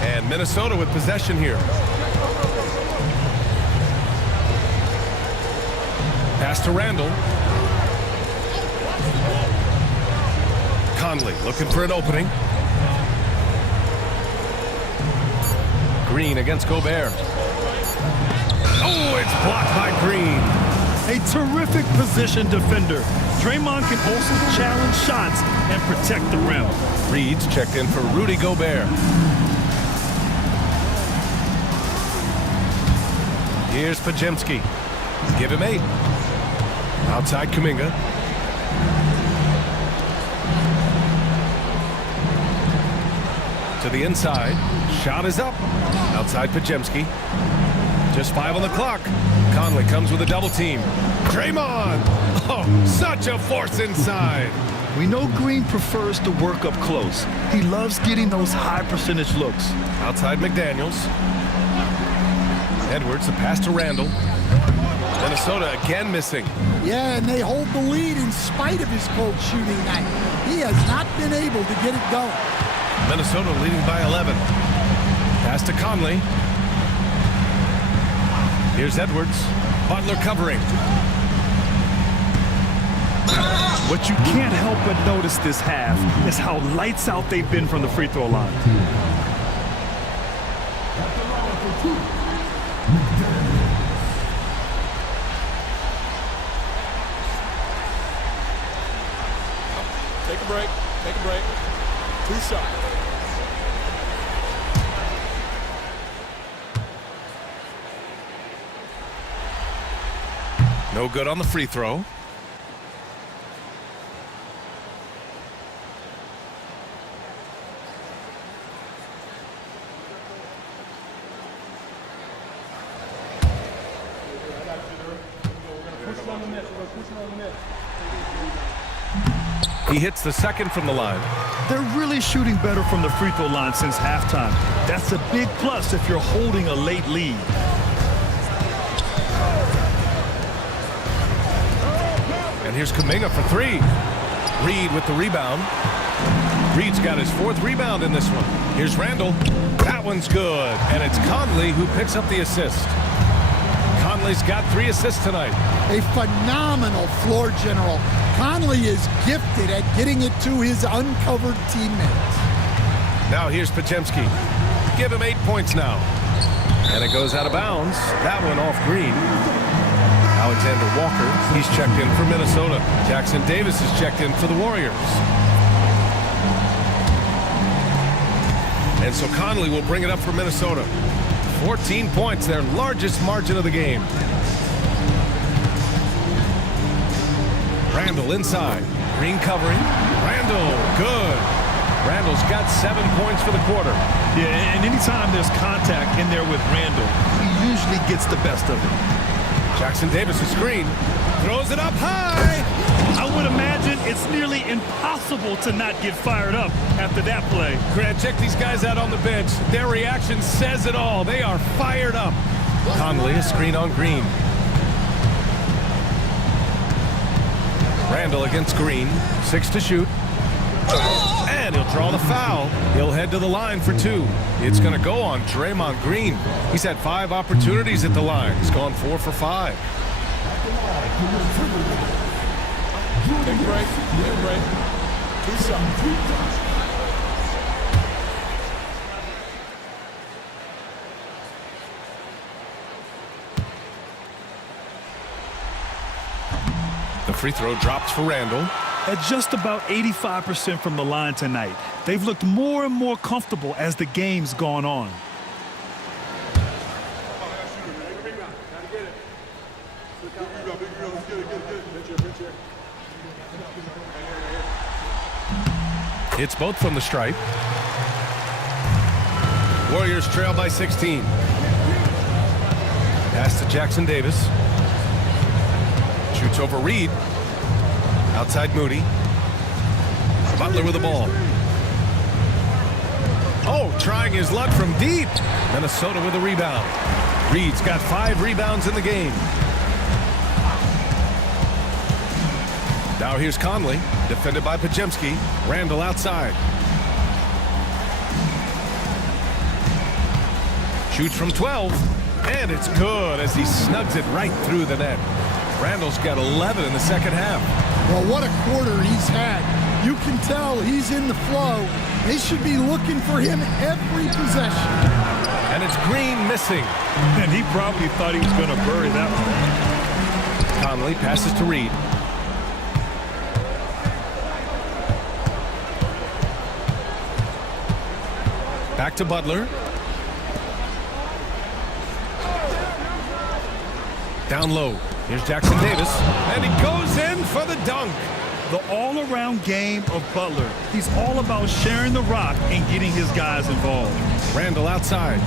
And Minnesota with possession here. Pass to Randall. Conley looking for an opening. Green against Gobert. Oh, it's blocked by Green. A terrific position defender. Draymond can also challenge shots and protect the rim. Reed's checked in for Rudy Gobert. Here's Pajemski. Give him 8. Outside Kuminga. To the inside. Shot is up. Outside Pajemski. Just 5 on the clock. Conley comes with a double team. Draymond! Oh, such a force inside. We know Green prefers to work up close. He loves getting those high percentage looks. Outside McDaniels. Edwards, the pass to Randall. Minnesota again missing. Yeah, and they hold the lead in spite of his cold shooting night. He has not been able to get it going. Minnesota leading by 11. Pass to Conley. Here's Edwards. Butler covering. What you can't help but notice this half is how lights out they've been from the free throw line. so. No good on the free throw. He hits the second from the line. They're really shooting better from the free throw line since halftime. That's a big plus if you're holding a late lead. And here's Kuminga for three. Reed with the rebound. Reed's got his fourth rebound in this one. Here's Randall. That one's good. And it's Conley who picks up the assist. Conley's got 3 assists tonight. A phenomenal floor general. Conley is gifted at getting it to his uncovered teammates. Now here's Podziemski. Give him 8 points now. And it goes out of bounds. That one off Green. Alexander Walker, he's checked in for Minnesota. Jackson Davis is checked in for the Warriors. And so Conley will bring it up for Minnesota. 14 points, their largest margin of the game. Randall inside. Green covering. Randall, good. Randall's got 7 points for the quarter. Yeah, and anytime there's contact in there with Randall, he usually gets the best of it. Jackson Davis' screen. Throws it up high. I would imagine it's nearly impossible to not get fired up after that play. Grant, check these guys out on the bench. Their reaction says it all. They are fired up. Conley, a screen on Green. Randall against Green. 6 to shoot. And he'll draw the foul. He'll head to the line for 2. It's going to go on Draymond Green. He's had 5 opportunities at the line. He's gone 4 for 5. Take a break. Take a break. Do something. The free throw drops for Randall. At just about 85% from the line tonight, they've looked more and more comfortable as the game's gone on. Hits both from the stripe. Warriors trail by 16. Pass to Jackson Davis. Shoots over Reed. Outside Moody. Butler with the ball. Oh, trying his luck from deep. Minnesota with a rebound. Reed's got 5 rebounds in the game. Now here's Conley, defended by Podziemski. Randall outside. Shoots from 12, and it's good as he snugs it right through the net. Randall's got 11 in the second half. Well, what a quarter he's had. You can tell he's in the flow. They should be looking for him every possession. And it's Green missing. And he probably thought he was going to bury that one. Conley passes to Reed. Back to Butler. Down low. Here's Jackson Davis. And he goes in for the dunk. The all-around game of Butler. He's all about sharing the rock and getting his guys involved. Randall outside.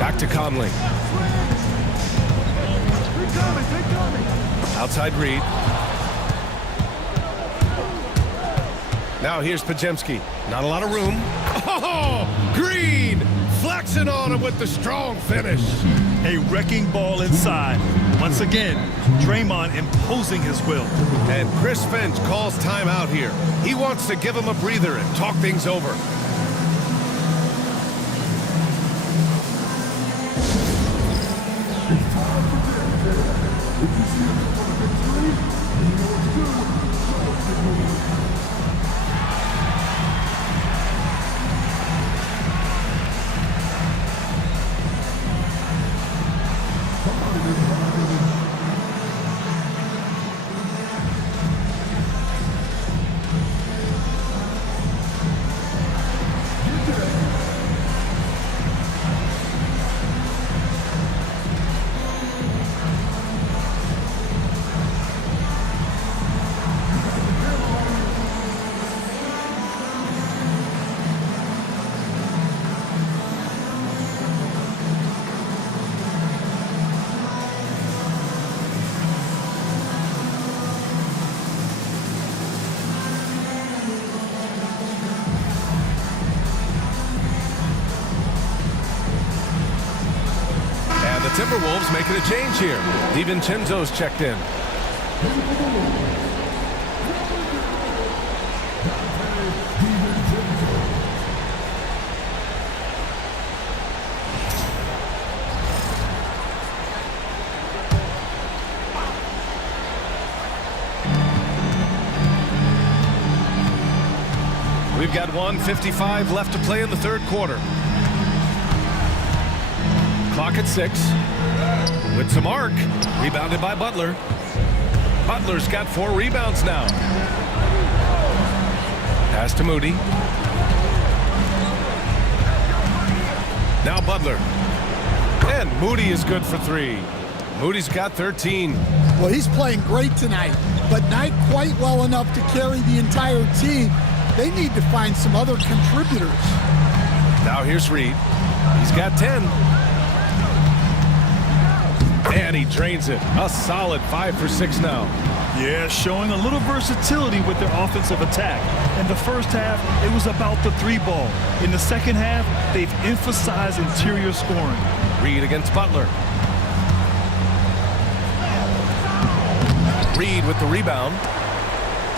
Back to Conley. Outside Reed. Now here's Podziemski. Not a lot of room. Oh, Green flexing on him with the strong finish. A wrecking ball inside. Once again, Draymond imposing his will. And Chris Finch calls timeout here. He wants to give him a breather and talk things over. Timberwolves making a change here. DiVincenzo's checked in. We've got 1:55 left to play in the third quarter. Clock at 6. With some arc. Rebounded by Butler. Butler's got 4 rebounds now. Pass to Moody. Now Butler. And Moody is good for 3. Moody's got 13. Well, he's playing great tonight, but not quite well enough to carry the entire team. They need to find some other contributors. Now here's Reed. He's got 10. And he drains it. A solid 5 for 6 now. Yeah, showing a little versatility with their offensive attack. In the first half, it was about the 3 ball. In the second half, they've emphasized interior scoring. Reed against Butler. Reed with the rebound.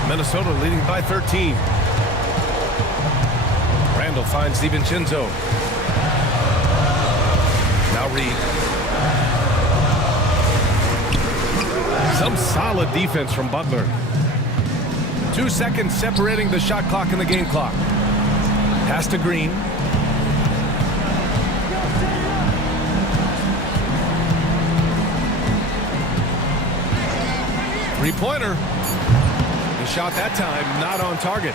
Minnesota leading by 13. Randall finds DiVincenzo. Now Reed. Some solid defense from Butler. 2 seconds separating the shot clock and the game clock. Pass to Green. Three-pointer. The shot that time not on target.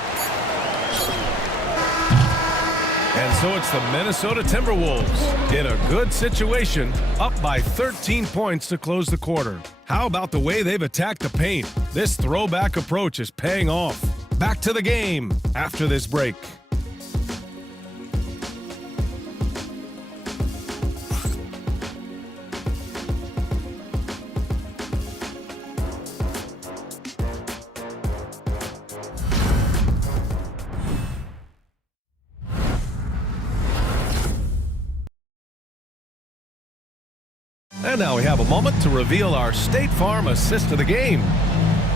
And so it's the Minnesota Timberwolves in a good situation, up by 13 points to close the quarter. How about the way they've attacked the paint? This throwback approach is paying off. Back to the game after this break. And now we have a moment to reveal our State Farm assist of the game.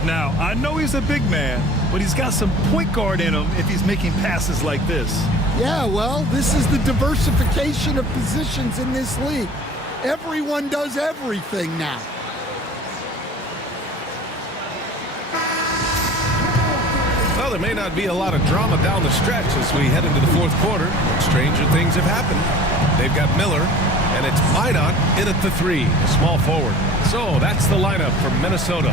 Now, I know he's a big man, but he's got some point guard in him if he's making passes like this. Yeah, well, this is the diversification of positions in this league. Everyone does everything now. Well, there may not be a lot of drama down the stretch as we head into the fourth quarter. Stranger things have happened. They've got Miller, and it's Minot in at the 3, a small forward. So that's the lineup for Minnesota.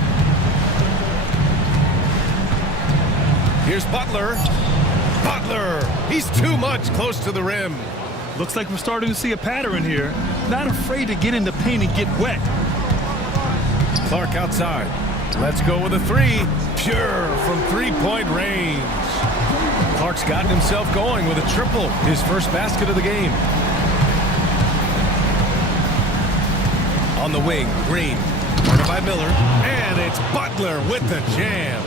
Here's Butler. Butler! He's too much close to the rim. Looks like we're starting to see a pattern here. Not afraid to get in the paint and get wet. Clark outside. Let's go with a 3. Pure from three-point range. Clark's gotten himself going with a triple, his first basket of the game. On the wing, Green. Guarded by Miller. And it's Butler with the jam.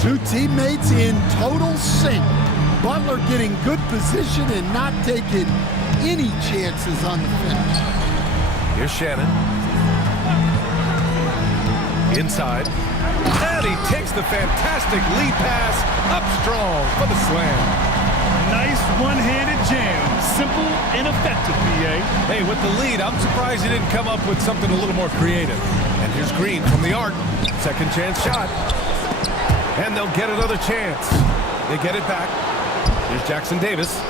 2 teammates in total sync. Butler getting good position and not taking any chances on the finish. Here's Shannon. Inside. And he takes the fantastic lead pass up strong for the slam. Nice one-handed jam. Simple and effective, BA. Hey, with the lead, I'm surprised he didn't come up with something a little more creative. And here's Green from the arc. Second chance shot. And they'll get another chance. They get it back. Here's Jackson Davis.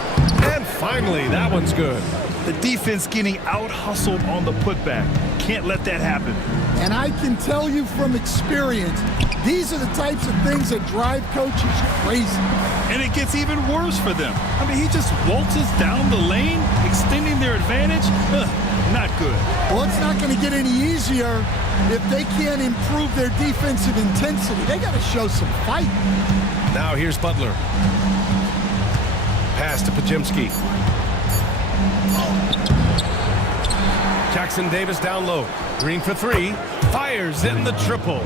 And finally, that one's good. The defense getting out-hustled on the putback. Can't let that happen. And I can tell you from experience, these are the types of things that drive coaches crazy. And it gets even worse for them. I mean, he just waltzes down the lane, extending their advantage. Not good. Well, it's not going to get any easier if they can't improve their defensive intensity. They got to show some fight. Now here's Butler. Pass to Pajemski. Jackson Davis down low. Green for 3. Fires in the triple.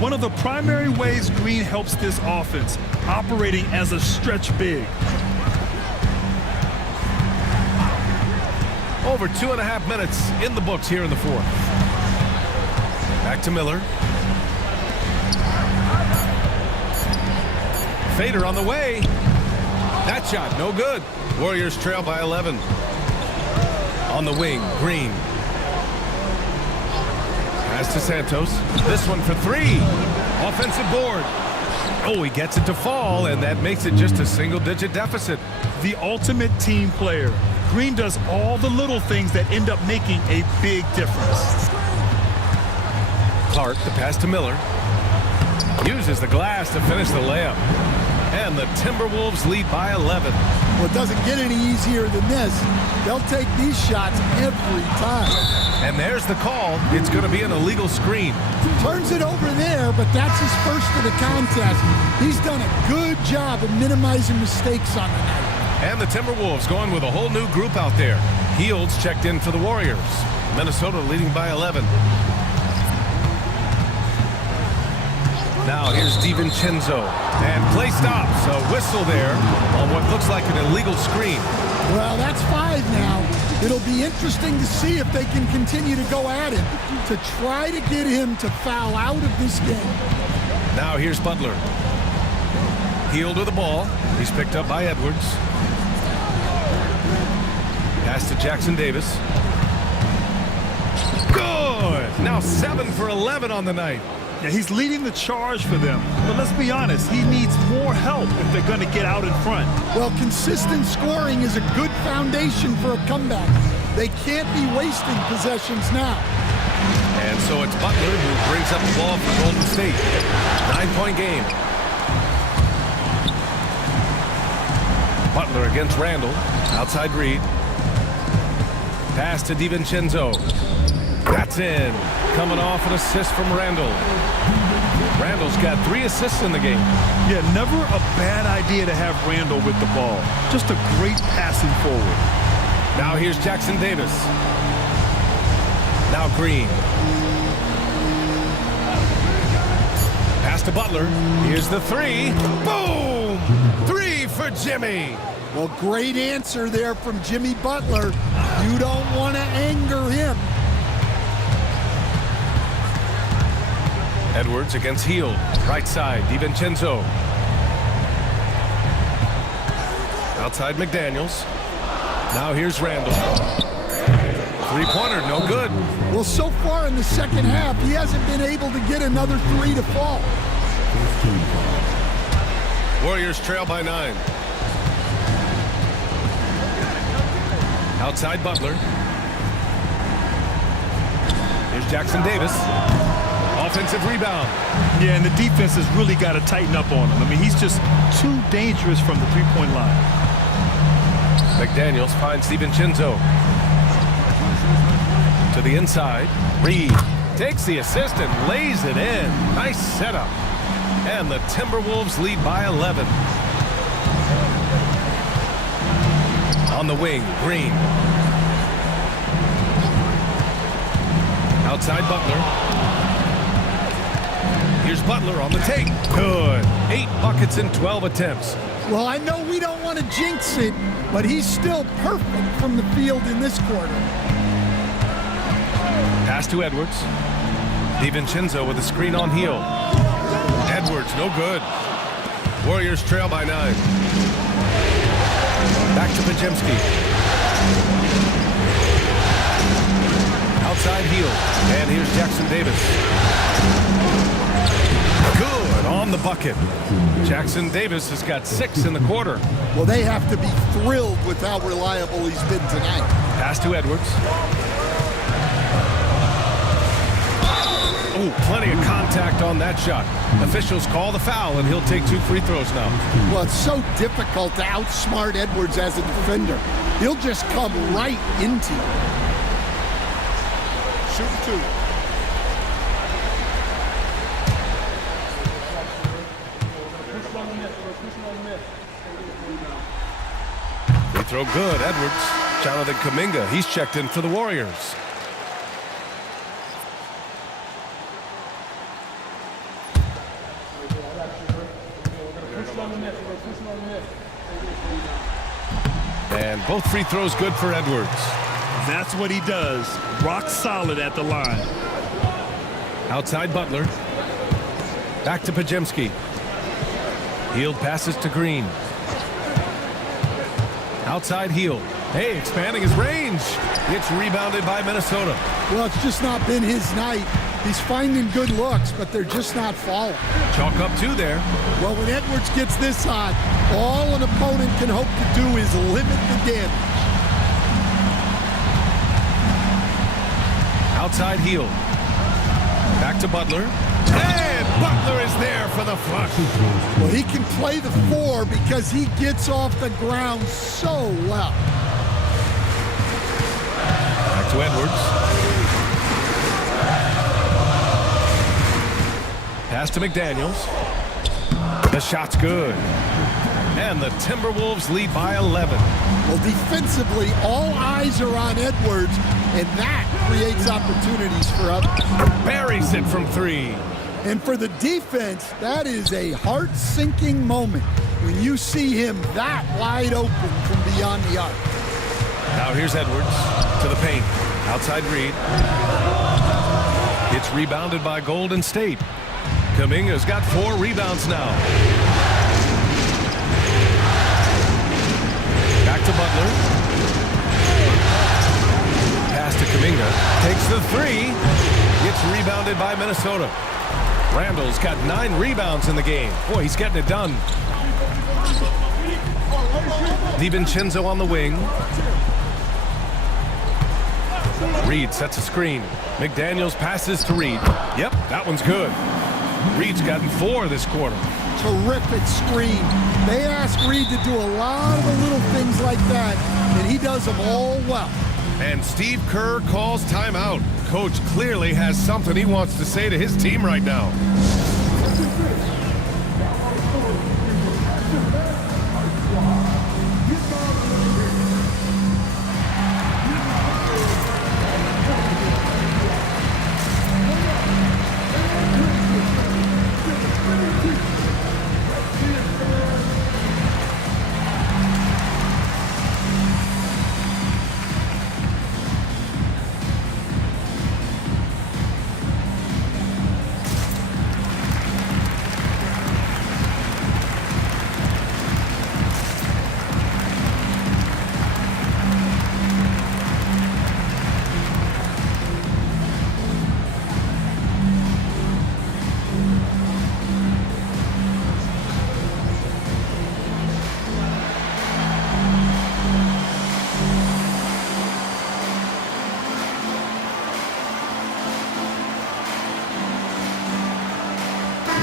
One of the primary ways Green helps this offense, operating as a stretch big. Over 2.5 minutes in the books here in the fourth. Back to Miller. Fader on the way. That shot, no good. Warriors trail by 11. On the wing, Green. Pass to Santos. This one for three. Offensive board. Oh, he gets it to fall, and that makes it just a single-digit deficit. The ultimate team player. Green does all the little things that end up making a big difference. Clark, the pass to Miller. Uses the glass to finish the layup. And the Timberwolves lead by 11. Well, it doesn't get any easier than this. They'll take these shots every time. And there's the call. It's going to be an illegal screen. Turns it over there, but that's his first of the contest. He's done a good job of minimizing mistakes on the night. And the Timberwolves going with a whole new group out there. Heald's checked in for the Warriors. Minnesota leading by 11. Now here's DiVincenzo. And play stops. A whistle there on what looks like an illegal screen. Well, that's 5 now. It'll be interesting to see if they can continue to go at him to try to get him to foul out of this game. Now here's Butler. Hield with the ball. He's picked up by Edwards. Pass to Jackson Davis. Good! Now 7 for 11 on the night. Yeah, he's leading the charge for them. But let's be honest, he needs more help if they're going to get out in front. Well, consistent scoring is a good foundation for a comeback. They can't be wasting possessions now. And so it's Butler who brings up the ball for Golden State. 9-point game. Butler against Randall. Outside Reed. Pass to DiVincenzo. That's in. Coming off an assist from Randall. Randall's got 3 assists in the game. Yeah, never a bad idea to have Randall with the ball. Just a great passing forward. Now here's Jackson Davis. Now Green. Pass to Butler. Here's the 3. Boom! 3 for Jimmy. Well, great answer there from Jimmy Butler. You don't want to anger him. Edwards against Hield. Right side, DiVincenzo. Outside McDaniels. Now here's Randall. Three-pointer, no good. Well, so far in the second half, he hasn't been able to get another 3 to fall. Warriors trail by 9. Outside Butler. Here's Jackson Davis. Offensive rebound. Yeah, and the defense has really got to tighten up on him. I mean, he's just too dangerous from the three-point line. McDaniels finds DiVincenzo. To the inside. Reed takes the assist and lays it in. Nice setup. And the Timberwolves lead by 11. On the wing, Green. Outside Butler. Here's Butler on the take. Good. 8 buckets in 12 attempts. Well, I know we don't want to jinx it, but he's still perfect from the field in this quarter. Pass to Edwards. DiVincenzo with a screen on Hield. Edwards, no good. Warriors trail by 9. Back to Pajemski. Outside Hield. And here's Jackson Davis. Good on the bucket. Jackson Davis has got 6 in the quarter. Well, they have to be thrilled with how reliable he's been tonight. Pass to Edwards. Oh, plenty of contact on that shot. Officials call the foul, and he'll take 2 free throws now. Well, it's so difficult to outsmart Edwards as a defender. He'll just come right into you. Shooting 2. Free throw good. Edwards. Jonathan Kuminga. He's checked in for the Warriors. And both free throws good for Edwards. That's what he does. Rock solid at the line. Outside Butler. Back to Pajemski. Hield passes to Green. Outside Hield. Hey, expanding his range. It's rebounded by Minnesota. Well, it's just not been his night. He's finding good looks, but they're just not falling. Chalk up 2 there. Well, when Edwards gets this hot, all an opponent can hope to do is limit the damage. Outside Hield. Back to Butler. And Butler is there for the flush. Well, he can play the 4 because he gets off the ground so well. Back to Edwards. Pass to McDaniels. The shot's good. And the Timberwolves lead by 11. Well, defensively, all eyes are on Edwards, and that creates opportunities for others. Buries it from 3. And for the defense, that is a heart-sinking moment when you see him that wide open from beyond the arc. Now here's Edwards to the paint. Outside Reed. It's rebounded by Golden State. Kuminga's got 4 rebounds now. Back to Butler. Pass to Kuminga. Takes the 3. It's rebounded by Minnesota. Randall's got 9 rebounds in the game. Boy, he's getting it done. DiVincenzo on the wing. Reed sets a screen. McDaniels passes to Reed. Yep, that one's good. Reed's gotten 4 this quarter. Terrific screen. They ask Reed to do a lot of the little things like that, and he does them all well. And Steve Kerr calls timeout. Coach clearly has something he wants to say to his team right now.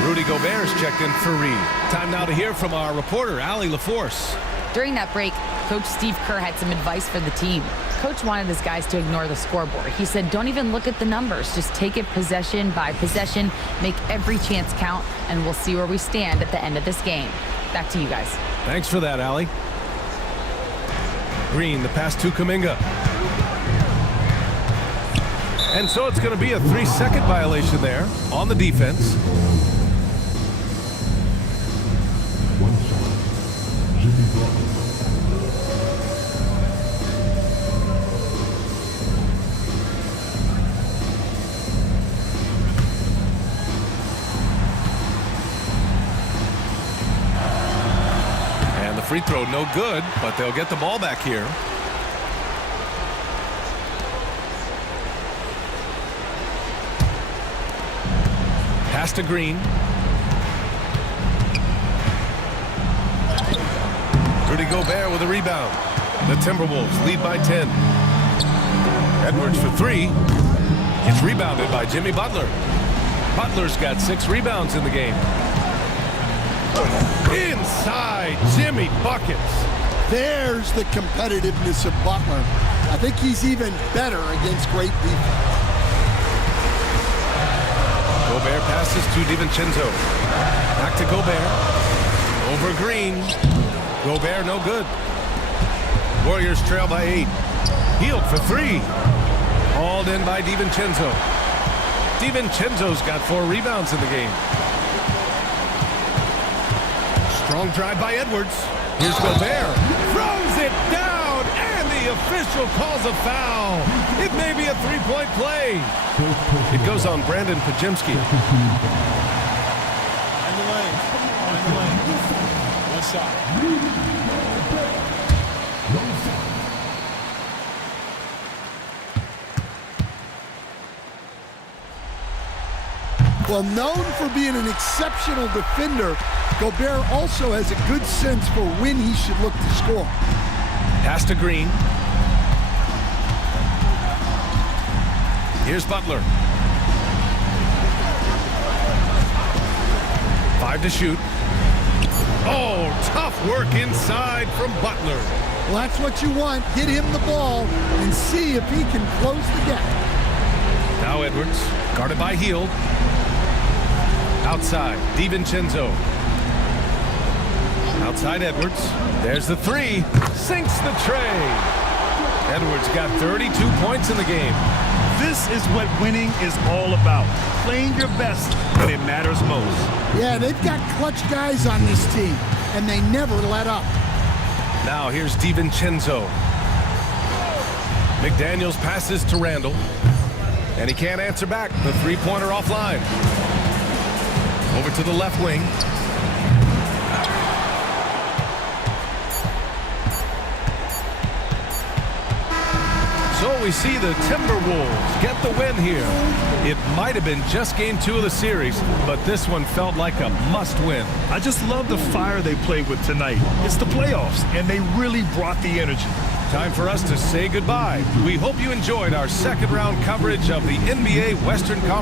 Rudy Gobert's checked in for Reed. Time now to hear from our reporter, Allie LaForce. During that break, Coach Steve Kerr had some advice for the team. Coach wanted his guys to ignore the scoreboard. He said, don't even look at the numbers. Just take it possession by possession, make every chance count, and we'll see where we stand at the end of this game. Back to you guys. Thanks for that, Allie. Green, the pass to Kuminga. And so it's going to be a 3-second violation there on the defense. And the free throw no good, but they'll get the ball back here. Pass to Green. Rudy Gobert with a rebound. The Timberwolves lead by 10. Edwards for 3. It's rebounded by Jimmy Butler. Butler's got 6 rebounds in the game. Inside, Jimmy buckets. There's the competitiveness of Butler. I think he's even better against great defense. Gobert passes to DiVincenzo. Back to Gobert. Over Green. Gobert no good. Warriors trail by 8. Hield for 3. Hauled in by DiVincenzo. DiVincenzo's got 4 rebounds in the game. Strong drive by Edwards. Here's Gobert. Throws it down, and the the official calls a foul. It may be a three-point play. It goes on Brandon Pajemski. Find the lane. Find the lane. One shot. Well, known for being an exceptional defender, Gobert also has a good sense for when he should look to score. Pass to Green. Here's Butler. 5 to shoot. Oh, tough work inside from Butler. Well, that's what you want. Get him the ball and see if he can close the gap. Now Edwards, guarded by Hield. Outside, DiVincenzo. Outside Edwards. There's the three. Sinks the tray. Edwards got 32 points in the game. This is what winning is all about. Playing your best when it matters most. Yeah, they've got clutch guys on this team, and they never let up. Now here's DiVincenzo. McDaniels passes to Randall. And he can't answer back. The three-pointer offline. Over to the left wing. So we see the Timberwolves get the win here. It might have been just game 2 of the series, but this one felt like a must-win. I just love the fire they played with tonight. It's the playoffs, and they really brought the energy. Time for us to say goodbye. We hope you enjoyed our second round coverage of the NBA Western Conference.